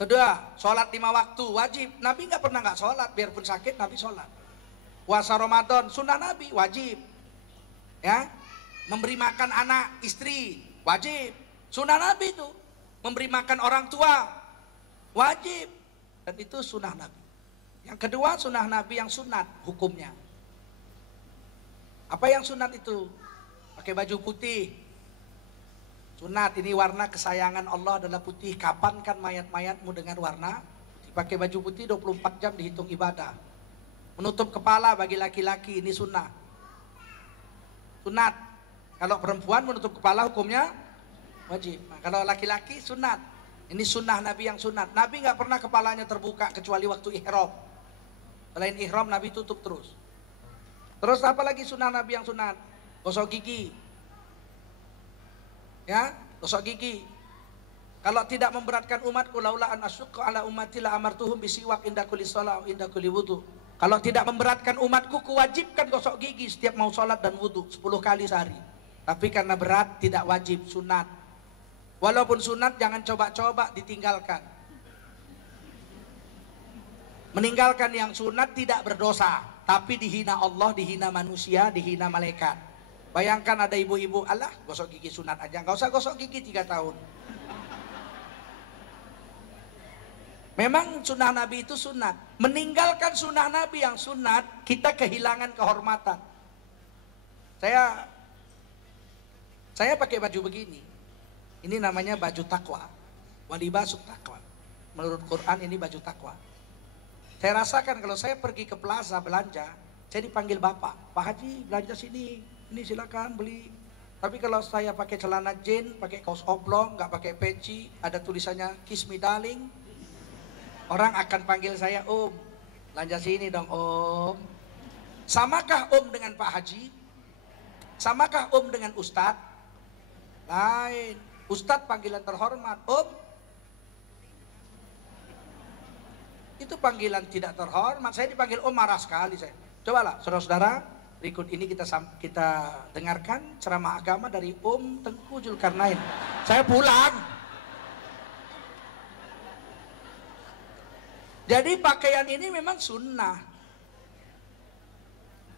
Kedua, sholat 5 waktu wajib. Nabi nggak pernah nggak sholat, biarpun sakit Nabi sholat. Puasa Ramadan sunnah Nabi wajib. Ya, memberi makan anak istri wajib. Sunnah Nabi itu, memberi makan orang tua, wajib. Dan itu sunnah Nabi. Yang kedua, sunnah Nabi yang sunat, hukumnya. Apa yang sunat itu? Pakai baju putih. Sunat, ini warna kesayangan Allah adalah putih. Kapankan mayat-mayatmu dengan warna putih? Pakai baju putih 24 jam dihitung ibadah. Menutup kepala bagi laki-laki, ini sunnah. Sunat. Kalau perempuan menutup kepala hukumnya wajib. Nah, kalau laki-laki sunat. Ini sunnah Nabi yang sunat. Nabi nggak pernah kepalanya terbuka kecuali waktu ihram. Selain ihram Nabi tutup terus. Terus apa lagi sunnah Nabi yang sunat? Gosok gigi. Ya, gosok gigi. Kalau tidak memberatkan umatku, laula an asyqa ala ummati la amartuhum bisiwak inda kulli shalah inda kulli wudu. Kalau tidak memberatkan umatku, kuwajibkan gosok gigi setiap mau sholat dan wudu 10 kali sehari. Tapi karena berat tidak wajib, sunat. Walaupun sunat jangan coba-coba ditinggalkan. Meninggalkan yang sunat tidak berdosa, tapi dihina Allah, dihina manusia, dihina malaikat. Bayangkan ada ibu-ibu, alah gosok gigi sunat aja, nggak usah gosok gigi 3 tahun. Memang sunnah Nabi itu sunat. Meninggalkan sunnah Nabi yang sunat, kita kehilangan kehormatan. Saya pakai baju begini. Ini namanya baju takwa. Walibasut takwa. Menurut Quran ini baju takwa. Saya rasakan kalau saya pergi ke plaza belanja, saya dipanggil bapak. Pak Haji belanja sini, ini silakan beli. Tapi kalau saya pakai celana jeans, pakai kaos oblong, nggak pakai peci, ada tulisannya Kiss Me Darling, orang akan panggil saya Om. Belanja sini dong Om. Samakah Om dengan Pak Haji? Samakah dengan ustadz? Lain. Ustadz panggilan terhormat. Itu panggilan tidak terhormat. Saya dipanggil marah sekali saya. Cobalah saudara-saudara, berikut ini kita dengarkan ceramah agama dari Tengku Zulkarnain. Saya pulang. Jadi pakaian ini memang sunnah.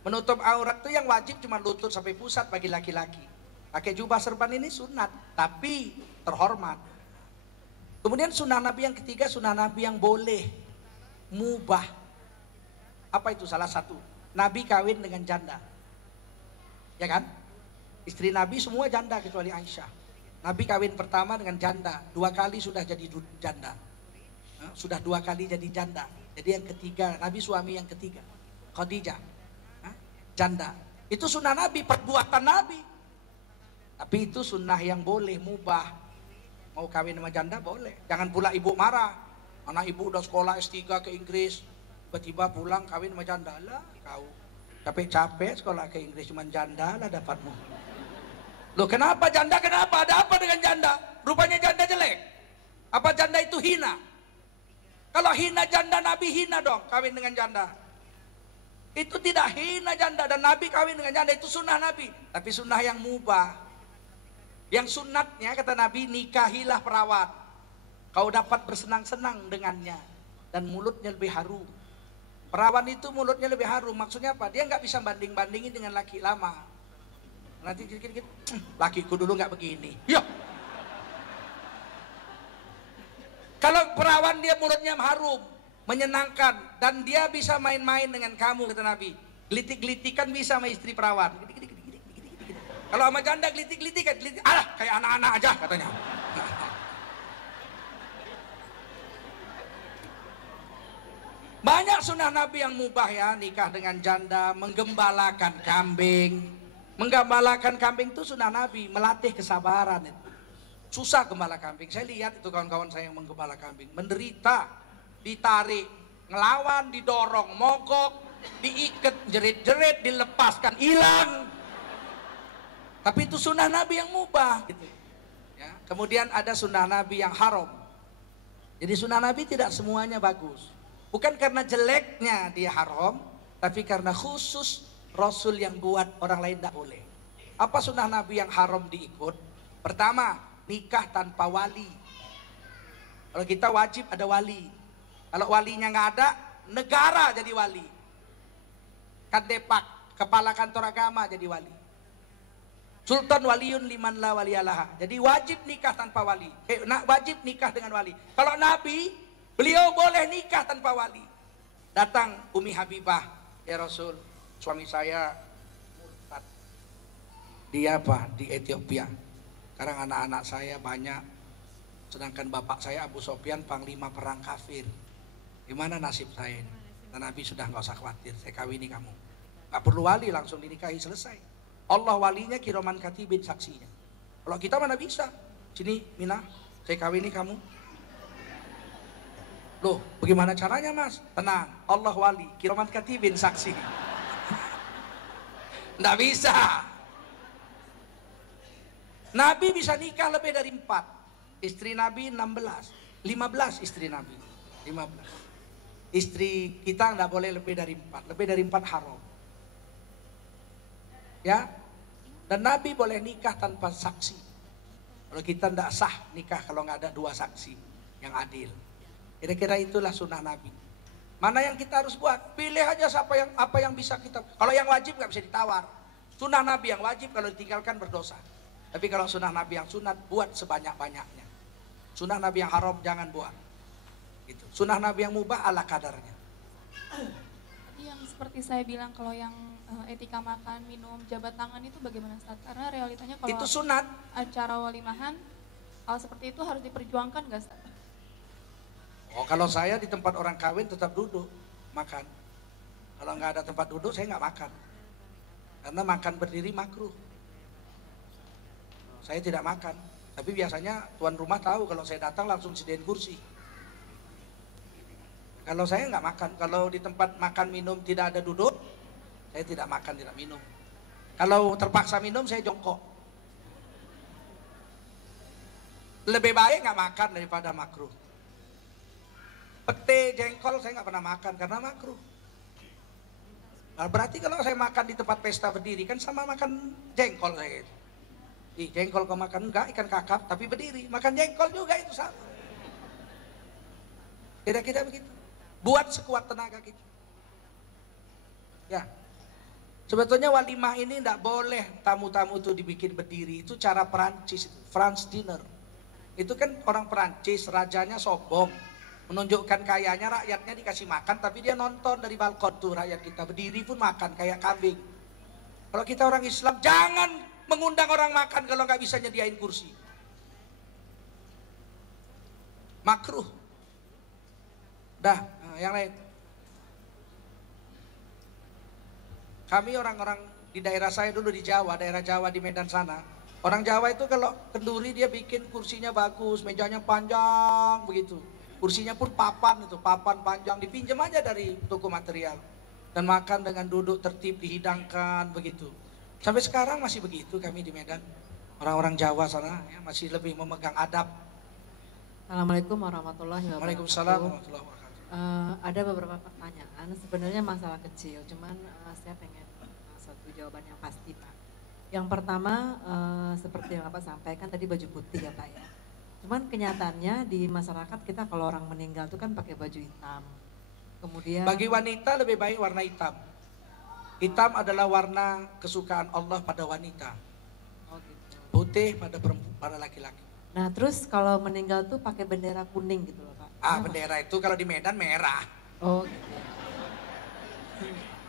Menutup aurat itu yang wajib cuma lutut sampai pusat bagi laki-laki. Pakai jubah serban ini sunat, tapi terhormat. Kemudian sunnah Nabi yang ketiga, sunnah Nabi yang boleh, mubah. Apa itu salah satu? Nabi kawin dengan janda. Ya kan? Istri Nabi semua janda kecuali Aisyah. Nabi kawin pertama dengan janda, 2 kali sudah jadi janda. Sudah 2 kali jadi janda. Jadi yang ketiga, Nabi suami yang ketiga, Khadijah, janda. Itu sunnah Nabi, perbuatan Nabi. Tapi itu sunnah yang boleh, mubah. Mau kawin sama janda boleh. Jangan pula ibu marah. Anak ibu udah sekolah S3 ke Inggris, tiba-tiba pulang kawin sama janda. Lah kau capek-capek sekolah ke Inggris cuma janda lah dapatmu. Loh kenapa janda, kenapa? Ada apa dengan janda? Rupanya janda jelek. Apa janda itu hina? Kalau hina janda, Nabi hina dong kawin dengan janda. Itu tidak hina janda, dan Nabi kawin dengan janda, itu sunnah Nabi. Tapi sunnah yang mubah. Yang sunatnya kata Nabi, nikahilah perawat. Kau dapat bersenang-senang dengannya. Dan mulutnya lebih harum. Perawan itu mulutnya lebih harum. Maksudnya apa? Dia nggak bisa banding-bandingin dengan laki lama. Nanti dikit-dikit, lakiku dulu nggak begini. Ya. Kalau perawan dia mulutnya harum, menyenangkan, dan dia bisa main-main dengan kamu kata Nabi. Gelitik-gelitikan bisa sama istri perawan. Kalau sama janda gelitik-gelitikan, alah kayak anak-anak aja katanya. Banyak sunnah Nabi yang mubah ya, nikah dengan janda, menggembalakan kambing. Menggembalakan kambing itu sunnah Nabi, melatih kesabaran itu. Susah gembala kambing. Saya lihat itu kawan-kawan saya yang menggembala kambing, menderita, ditarik, ngelawan, didorong, mogok, diikat, jerit-jerit, dilepaskan, hilang. Tapi itu sunnah Nabi yang mubah gitu. Ya. Kemudian ada sunnah Nabi yang haram. Jadi sunnah Nabi tidak semuanya bagus. Bukan karena jeleknya dia haram, tapi karena khusus Rasul yang buat, orang lain tidak boleh. Apa sunnah Nabi yang haram diikut? Pertama, nikah tanpa wali. Kalau kita wajib ada wali. Kalau walinya nggak ada, negara jadi wali. Kadepak, kepala kantor agama jadi wali. Sultan waliun liman la waliyalah. Jadi wajib nikah tanpa wali. Wajib nikah dengan wali. Kalau Nabi, beliau boleh nikah tanpa wali. Datang Umi Habibah, ya Rasul, suami saya murtad. Dia apa? Di Ethiopia. Sekarang anak-anak saya banyak. Sedangkan bapak saya Abu Sofyan panglima perang kafir. Gimana nasib saya ini? Dan Nabi sudah nggak usah khawatir, saya kawini kamu. Gak perlu wali, langsung dinikahi selesai. Allah walinya, kiraman katibin saksinya. Kalau kita mana bisa? Sini Mina, saya kawini kamu. Loh, bagaimana caranya mas? Tenang, Allah wali, kiraman katibin saksi. Nggak bisa. Nabi bisa nikah lebih dari 4. Istri Nabi 16, 15 istri Nabi, 15. Istri kita nggak boleh lebih dari 4. Lebih dari 4 haram. Ya, dan Nabi boleh nikah tanpa saksi. Kalau kita tidak sah nikah kalau nggak ada 2 saksi yang adil. Kira-kira itulah sunnah Nabi. Mana yang kita harus buat? Pilih aja apa yang bisa kita. Kalau yang wajib nggak bisa ditawar. Sunnah Nabi yang wajib kalau ditinggalkan berdosa. Tapi kalau sunnah Nabi yang sunat, buat sebanyak-banyaknya. Sunnah Nabi yang haram jangan buat. Gitu. Sunnah Nabi yang mubah ala kadarnya. Yang seperti saya bilang, kalau yang etika makan, minum, jabat tangan itu bagaimana Ustaz? Karena realitanya kalau itu sunat. Acara walimahan, hal seperti itu harus diperjuangkan nggak Ustaz? Oh, kalau saya di tempat orang kawin tetap duduk makan. Kalau nggak ada tempat duduk saya nggak makan. Karena makan berdiri makruh. Saya tidak makan. Tapi biasanya tuan rumah tahu kalau saya datang langsung sediain kursi. Kalau saya nggak makan. Kalau di tempat makan minum tidak ada duduk, saya tidak makan, tidak minum. Kalau terpaksa minum saya jongkok. Lebih baik nggak makan daripada makruh. Pete, jengkol saya nggak pernah makan karena makruh. Nah, berarti kalau saya makan di tempat pesta berdiri kan sama makan jengkol saya. Ih, jengkol kau makan enggak, ikan kakap tapi berdiri. Makan jengkol juga itu sama. Kira-kira begitu. Buat sekuat tenaga kita. Ya. Sebetulnya walimah ini tidak boleh tamu-tamu itu dibikin berdiri. Itu cara Perancis, France dinner. Itu kan orang Perancis, rajanya sombong. Menunjukkan kayanya, rakyatnya dikasih makan, tapi dia nonton dari balkon tuh rakyat kita. Berdiri pun makan kayak kambing. Kalau kita orang Islam, jangan mengundang orang makan kalau nggak bisa nyediain kursi. Makruh. Dah, yang lain. Kami orang-orang di daerah saya dulu di Jawa, daerah Jawa di Medan sana. Orang Jawa itu kalau kenduri dia bikin kursinya bagus, mejanya panjang begitu. Kursinya pun papan itu, papan panjang, dipinjam aja dari toko material. Dan makan dengan duduk tertib, dihidangkan begitu. Sampai sekarang masih begitu kami di Medan. Orang-orang Jawa sana ya, masih lebih memegang adab. Assalamualaikum warahmatullahi wabarakatuh. Waalaikumsalam warahmatullahi wabarakatuh. Ada beberapa pertanyaan, sebenarnya masalah kecil, cuman saya pengen satu jawaban yang pasti Pak. Yang pertama, seperti yang Bapak sampaikan tadi baju putih ya Pak ya. Cuman kenyataannya di masyarakat kita kalau orang meninggal itu kan pakai baju hitam. Kemudian bagi wanita lebih baik warna hitam. Hitam adalah warna kesukaan Allah pada wanita. Oh gitu. Putih pada pada laki-laki. Nah terus kalau meninggal tuh pakai bendera kuning gitu loh Pak. Bendera itu kalau di Medan merah. Oh gitu.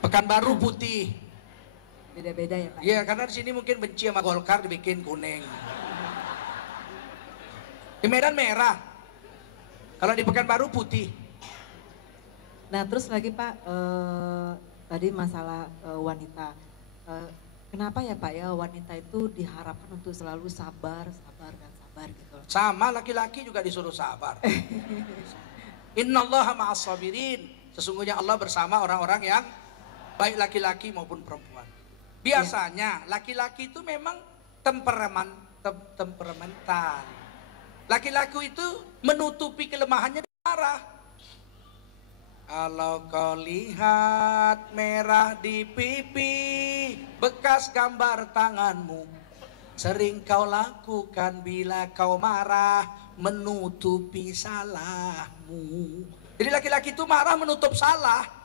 Pekanbaru putih. Beda-beda ya Pak. Iya, karena di sini mungkin benci sama Golkar dibikin kuning. Di Medan merah. Kalau di Pekanbaru putih. Nah terus lagi Pak, tadi masalah wanita. Kenapa ya Pak ya wanita itu diharapkan untuk selalu sabar gitu. Sama laki-laki juga disuruh sabar. Innallaha ma'as sabirin. Sesungguhnya Allah bersama orang-orang yang baik laki-laki maupun perempuan. Biasanya laki-laki itu memang temperamental. Laki-laki itu menutupi kelemahannya dengan marah. Kalau kau lihat merah di pipi, bekas gambar tanganmu, sering kau lakukan bila kau marah, menutupi salahmu. Jadi laki-laki itu marah menutup salah.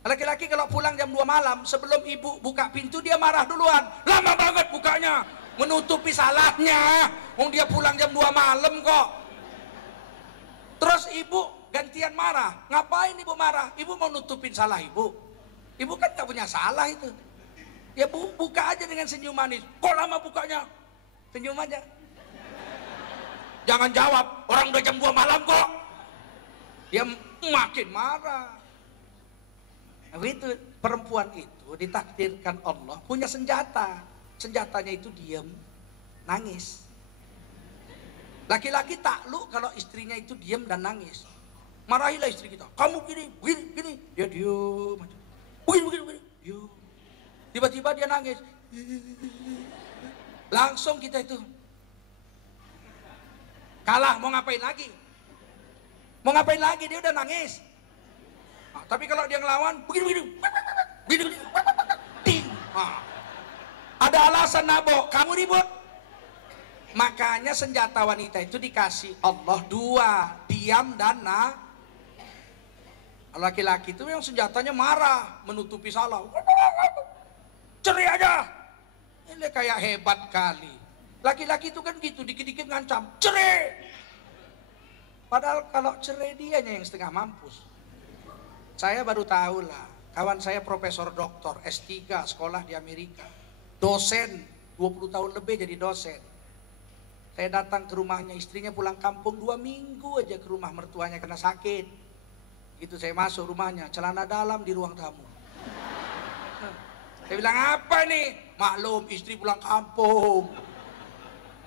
Laki-laki kalau pulang jam 2 malam, sebelum ibu buka pintu dia marah duluan. Lama banget bukanya, menutupi salahnya. Dia pulang jam 2 malam kok. Terus ibu gantian marah. Ngapain ibu marah? Ibu mau nutupin salah ibu. Ibu kan gak punya salah itu. Ya buka aja dengan senyum manis. Kok lama bukanya? Senyum aja. Jangan jawab, orang udah jam 2 malam kok. Dia makin marah. Nah, itu perempuan itu ditakdirkan Allah punya senjata. Senjatanya itu diam, nangis. Laki-laki takluk kalau istrinya itu diam dan nangis. Marahilah istri kita. Kamu gini. Dia diam. Begini. Diam. Tiba-tiba dia nangis. Langsung kita itu kalah. Mau ngapain lagi? Dia udah nangis. Nah, tapi kalau dia ngelawan, begini. Ada alasan nabok, kamu ribut. Makanya senjata wanita itu dikasih Allah 2, diam dan laki-laki itu memang senjatanya marah, menutupi salah. Cerai aja. Ini kayak hebat kali. Laki-laki itu kan gitu, dikit-dikit ngancam, cerai. Padahal kalau cerai dianya yang setengah mampus. Saya baru tahu lah, kawan saya profesor doktor S3 sekolah di Amerika. Dosen, 20 tahun lebih jadi dosen. Saya datang ke rumahnya, istrinya pulang kampung 2 minggu aja ke rumah mertuanya kena sakit. Gitu saya masuk rumahnya, celana dalam di ruang tamu. Saya bilang, apa nih? Maklum istri pulang kampung.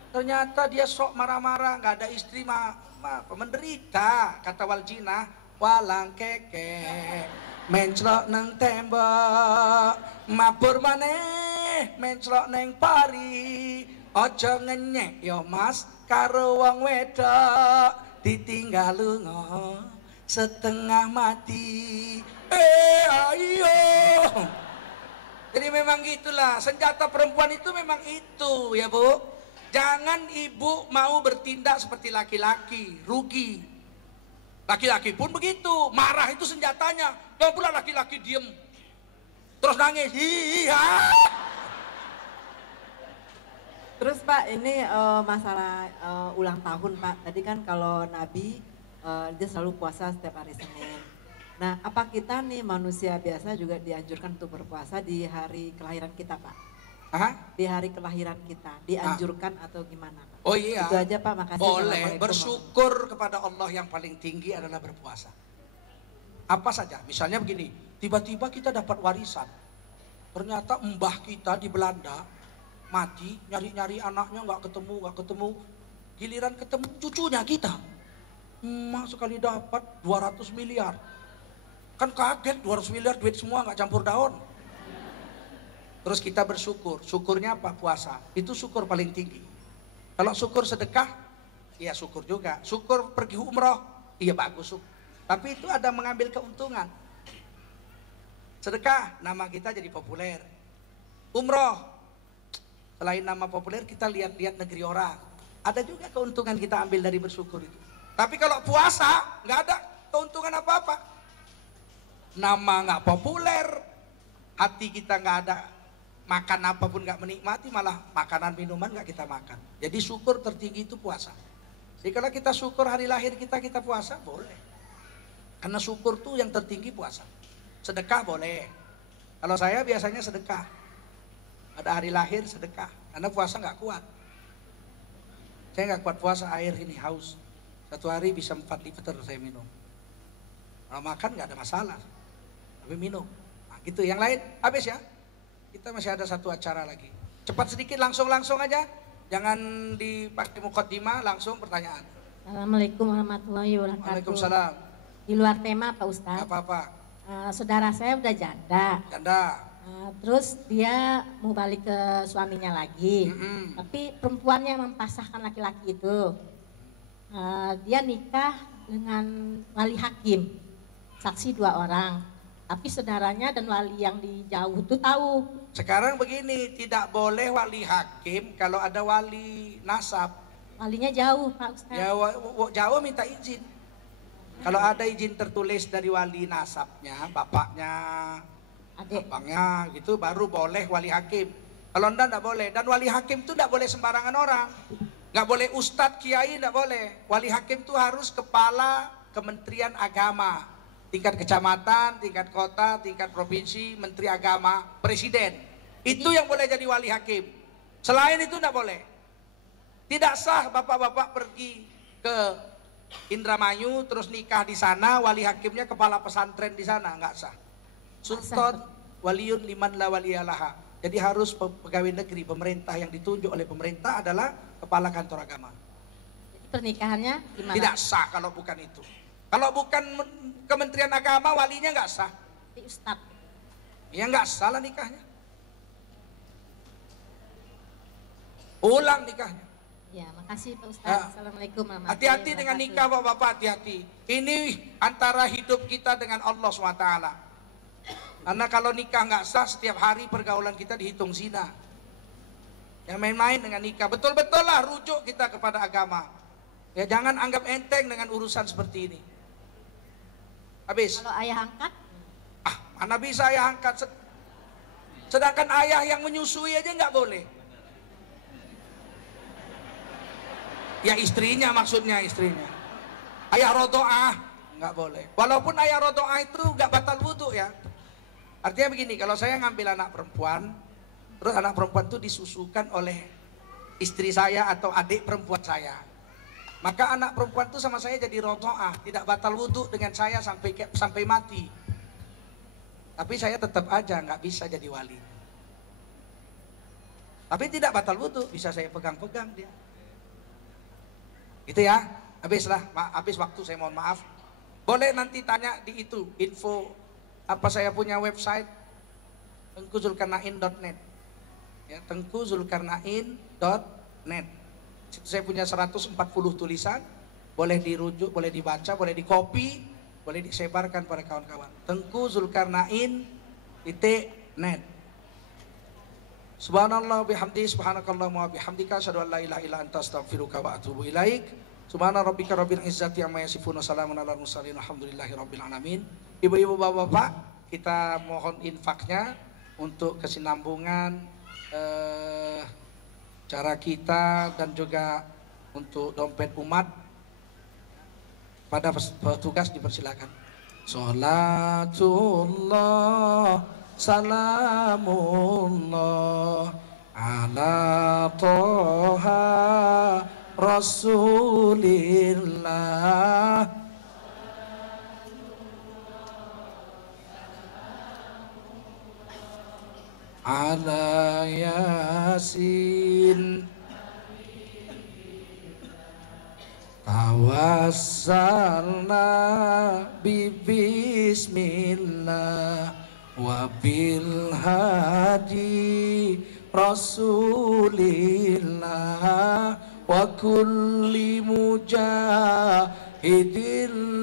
Ternyata dia sok marah-marah, gak ada istri menderita. Kata Waljina, walang keke menclok nang tembok mabur maneh menclok neng pari. Ojo ngenyek yo mas karo wong wedok ditinggal lunga setengah mati. Ayo. Jadi memang gitulah, senjata perempuan itu memang itu ya Bu. Jangan ibu mau bertindak seperti laki-laki, rugi. Laki-laki pun begitu, marah itu senjatanya. Kalau pula laki-laki diem, terus nangis, iya. Terus Pak, ini masalah ulang tahun Pak. Tadi kan kalau Nabi dia selalu puasa setiap hari Senin. Nah, apa kita nih manusia biasa juga dianjurkan untuk berpuasa di hari kelahiran kita Pak? Hah? Di hari kelahiran kita, dianjurkan atau gimana Pak? Oh iya. Itu aja Pak, makasih. Boleh, bersyukur kepada Allah yang paling tinggi adalah berpuasa. Apa saja, misalnya begini, tiba-tiba kita dapat warisan. Ternyata mbah kita di Belanda mati, nyari-nyari anaknya nggak ketemu. Giliran ketemu cucunya kita. Sekali dapat 200 miliar. Kan kaget 200 miliar duit semua nggak campur daun. Terus kita bersyukur. Syukurnya apa? Puasa. Itu syukur paling tinggi. Kalau syukur sedekah, ya syukur juga. Syukur pergi umroh, iya bagus. Tapi itu ada mengambil keuntungan. Sedekah, nama kita jadi populer. Umroh, selain nama populer kita lihat-lihat negeri orang. Ada juga keuntungan kita ambil dari bersyukur itu. Tapi kalau puasa, nggak ada keuntungan apa-apa. Nama nggak populer, hati kita nggak ada, makan apapun nggak menikmati, malah makanan minuman nggak kita makan. Jadi syukur tertinggi itu puasa. Jadi kalau kita syukur hari lahir kita puasa, boleh. Karena syukur tuh yang tertinggi puasa. Sedekah boleh. Kalau saya biasanya sedekah. Ada hari lahir sedekah. Karena puasa nggak kuat. Saya nggak kuat puasa, air ini haus. Satu hari bisa 4 liter saya minum. Kalau makan nggak ada masalah. Tapi minum. Nah, gitu. Yang lain habis ya. Kita masih ada satu acara lagi. Cepat sedikit, langsung aja. Jangan dipakai mukaddimah, langsung pertanyaan. Assalamualaikum warahmatullahi wabarakatuh. Waalaikumsalam. Di luar tema Pak Ustadz. Apa-apa? Saudara saya udah janda. Janda. Terus dia mau balik ke suaminya lagi. Tapi perempuannya mempasahkan laki-laki itu. Dia nikah dengan wali hakim. Saksi 2 orang. Tapi saudaranya dan wali yang di jauh itu tahu. Sekarang begini, tidak boleh wali hakim kalau ada wali nasab. Walinya jauh Pak Ustadz. Ya, jauh minta izin. Kalau ada izin tertulis dari wali nasabnya, bapaknya, abangnya gitu, baru boleh wali hakim. Kalau enggak boleh. Dan wali hakim itu enggak boleh sembarangan orang. Enggak boleh ustadz, kiai, enggak boleh. Wali hakim itu harus kepala Kementerian Agama. Tingkat kecamatan, tingkat kota, tingkat provinsi, menteri agama, presiden. Itu yang boleh jadi wali hakim. Selain itu enggak boleh. Tidak sah bapak-bapak pergi ke Indramayu terus nikah di sana, wali hakimnya kepala pesantren di sana, enggak sah. Sultan waliun liman la waliyalaha. Jadi harus pegawai negeri, pemerintah yang ditunjuk oleh pemerintah adalah kepala kantor agama. Jadi pernikahannya gimana? Tidak sah kalau bukan itu. Kalau bukan Kementerian Agama, walinya nggak sah. Ustadz. Ya nggak salah nikahnya. Ulang nikahnya. Ya, makasih Pak Ustadz. Assalamualaikum warahmatullahi wabarakatuh. Hati-hati dengan nikah bapak-bapak, hati-hati. Ini antara hidup kita dengan Allah SWT. Karena kalau nikah nggak sah, setiap hari pergaulan kita dihitung zina. Yang main-main dengan nikah, betul-betul lah rujuk kita kepada agama. Ya jangan anggap enteng dengan urusan seperti ini. Habis. Kalau ayah angkat? Mana bisa ayah angkat? Sedangkan ayah yang menyusui aja nggak boleh. Ya istrinya, maksudnya istrinya. Ayah rodoah nggak boleh. Walaupun ayah rodoah itu nggak batal wudu ya. Artinya begini, kalau saya ngambil anak perempuan, terus anak perempuan itu disusukan oleh istri saya atau adik perempuan saya. Maka anak perempuan itu sama saya jadi rodoah, tidak batal wudhu dengan saya sampai mati. Tapi saya tetap aja nggak bisa jadi wali. Tapi tidak batal wudhu, bisa saya pegang-pegang dia. Gitu ya, habislah, habis waktu, saya mohon maaf. Boleh nanti tanya di itu, info apa saya punya website engkuzulkarnain.net. ya, tengkuzulkarnain.net. Saya punya 140 tulisan, boleh dirujuk, boleh dibaca, boleh dikopi, boleh disebarkan pada kawan-kawan. tengkuzulkarnain.net. Subhanallah bihamdi, subhanakallahumma bihamdika, asyhadu an la ilaha illa anta, astaghfiruka wa atubu ilaik. Subhana rabbika rabbil izzati amma yasifun, salamun alal mursalin, alhamdulillahi rabbil alamin. Ibu-ibu, bapak-bapak, kita mohon infaknya untuk kesinambungan cara kita dan juga untuk dompet umat. Pada petugas dipersilakan. Salatullah salamullah ala toha rasulillah ala yasin tawassalna bismillah wa bil hadi rasulillah wa kulli mujahidin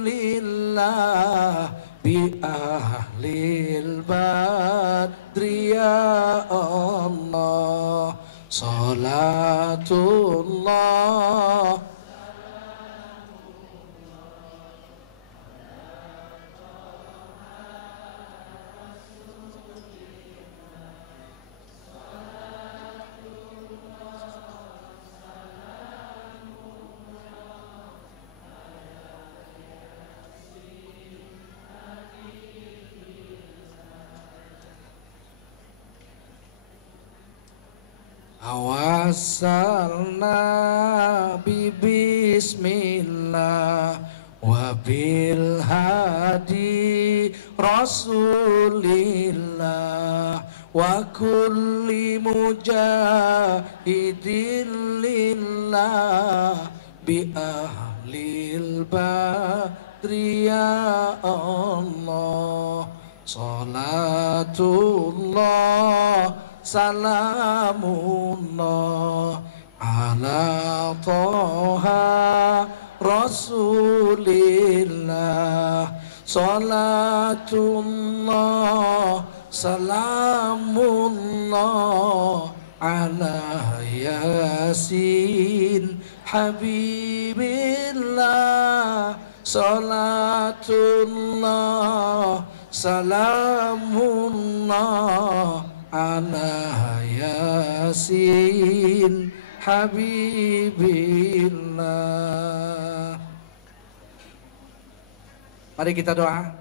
lillah bi ahlil badri ya Allah. Salatullah awassalna bismillah wa bil hadi rasulillah wa kulli mujahidin lillah bi ahlil badri ya Allah. Salatullah salamullah ala toha rasulillah. Salatullah salamullah ala yasin habibillah. Salatullah salamullah ala yasin habibillah. Mari kita doa.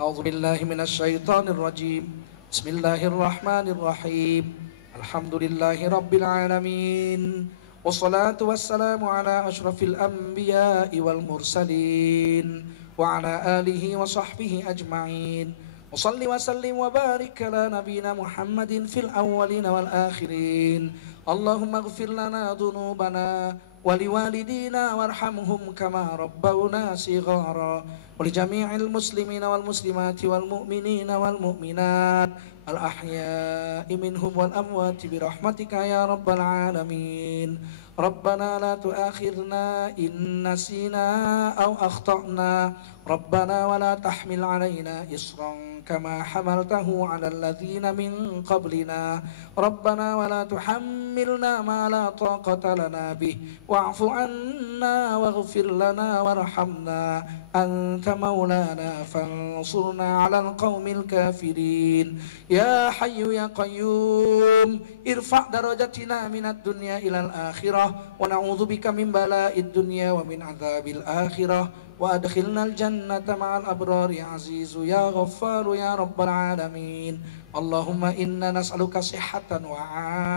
A'udzubillahi minasyaitonir rajim. Bismillahirrahmanirrahim. Alhamdulillahi rabbil alamin. Wassalatu wassalamu ala asyrafil anbiya'i wal mursalin wa ala alihi wa sahbihi ajma'in. Wassalli wa sallim wa barik ala nabina Muhammadin fil awwalin wal akhirin. Allahumma ighfir lana dhunubana wa liwalidina warhamhum kama rabbawna shighara wa li jami'il muslimina wal muslimati wal mu'minina wal mu'minat al ahya'i minhum wal amwati bi rahmatika ya rabbal alamin. Rabbana la tu'akhirna in nasina aw akhtana. Rabbana wa la tahmil alaina isran kama hamaltahu ala alladhina min qablina. Rabbana wa la tuhammilna ma la taqata lana bih wa'fu anna waghfir lana warhamna anta maulana fansurna ala alqawmil kafirin. Ya hayyu ya qayyum irfa' darajatina minad dunya ilal akhirah wa na'udzubika min bala'id dunya wa min adzabil akhirah wa adkhilnal jannata ma'al abrar ya azizu ya ghaffaru ya rabbal alamin. Allahumma inna nas'aluka sihhatan wa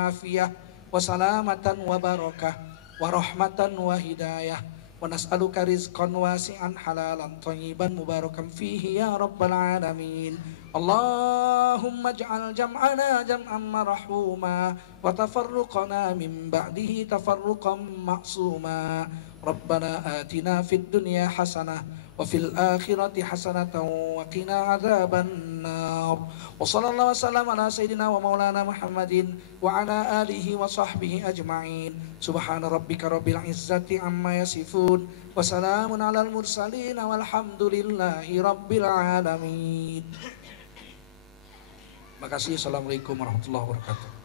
afiyah wa salamatan wa barakah wa rahmatan wa hidayah wa nas'aluka rizqan wasi'an halalan thayyiban mubarakan fihi ya rabbal alamin. Allahumma ij'al jam'ana jam'an marhuma wa tafarruqana min ba'dihi tafarruqan ma'suma. Rabbana atina fid dunya hasanah wa fil akhirati hasanatan wa qina adzabannar. Wa sallallahu wasallam ala sayyidina wa maulana Muhammadin wa ala alihi wa sahbihi ajma'in. Subhana rabbika rabbil izzati amma yasifun wa salamun alal mursalin walhamdulillahi rabbil alamin. Makasih. Assalamualaikum warahmatullahi wabarakatuh.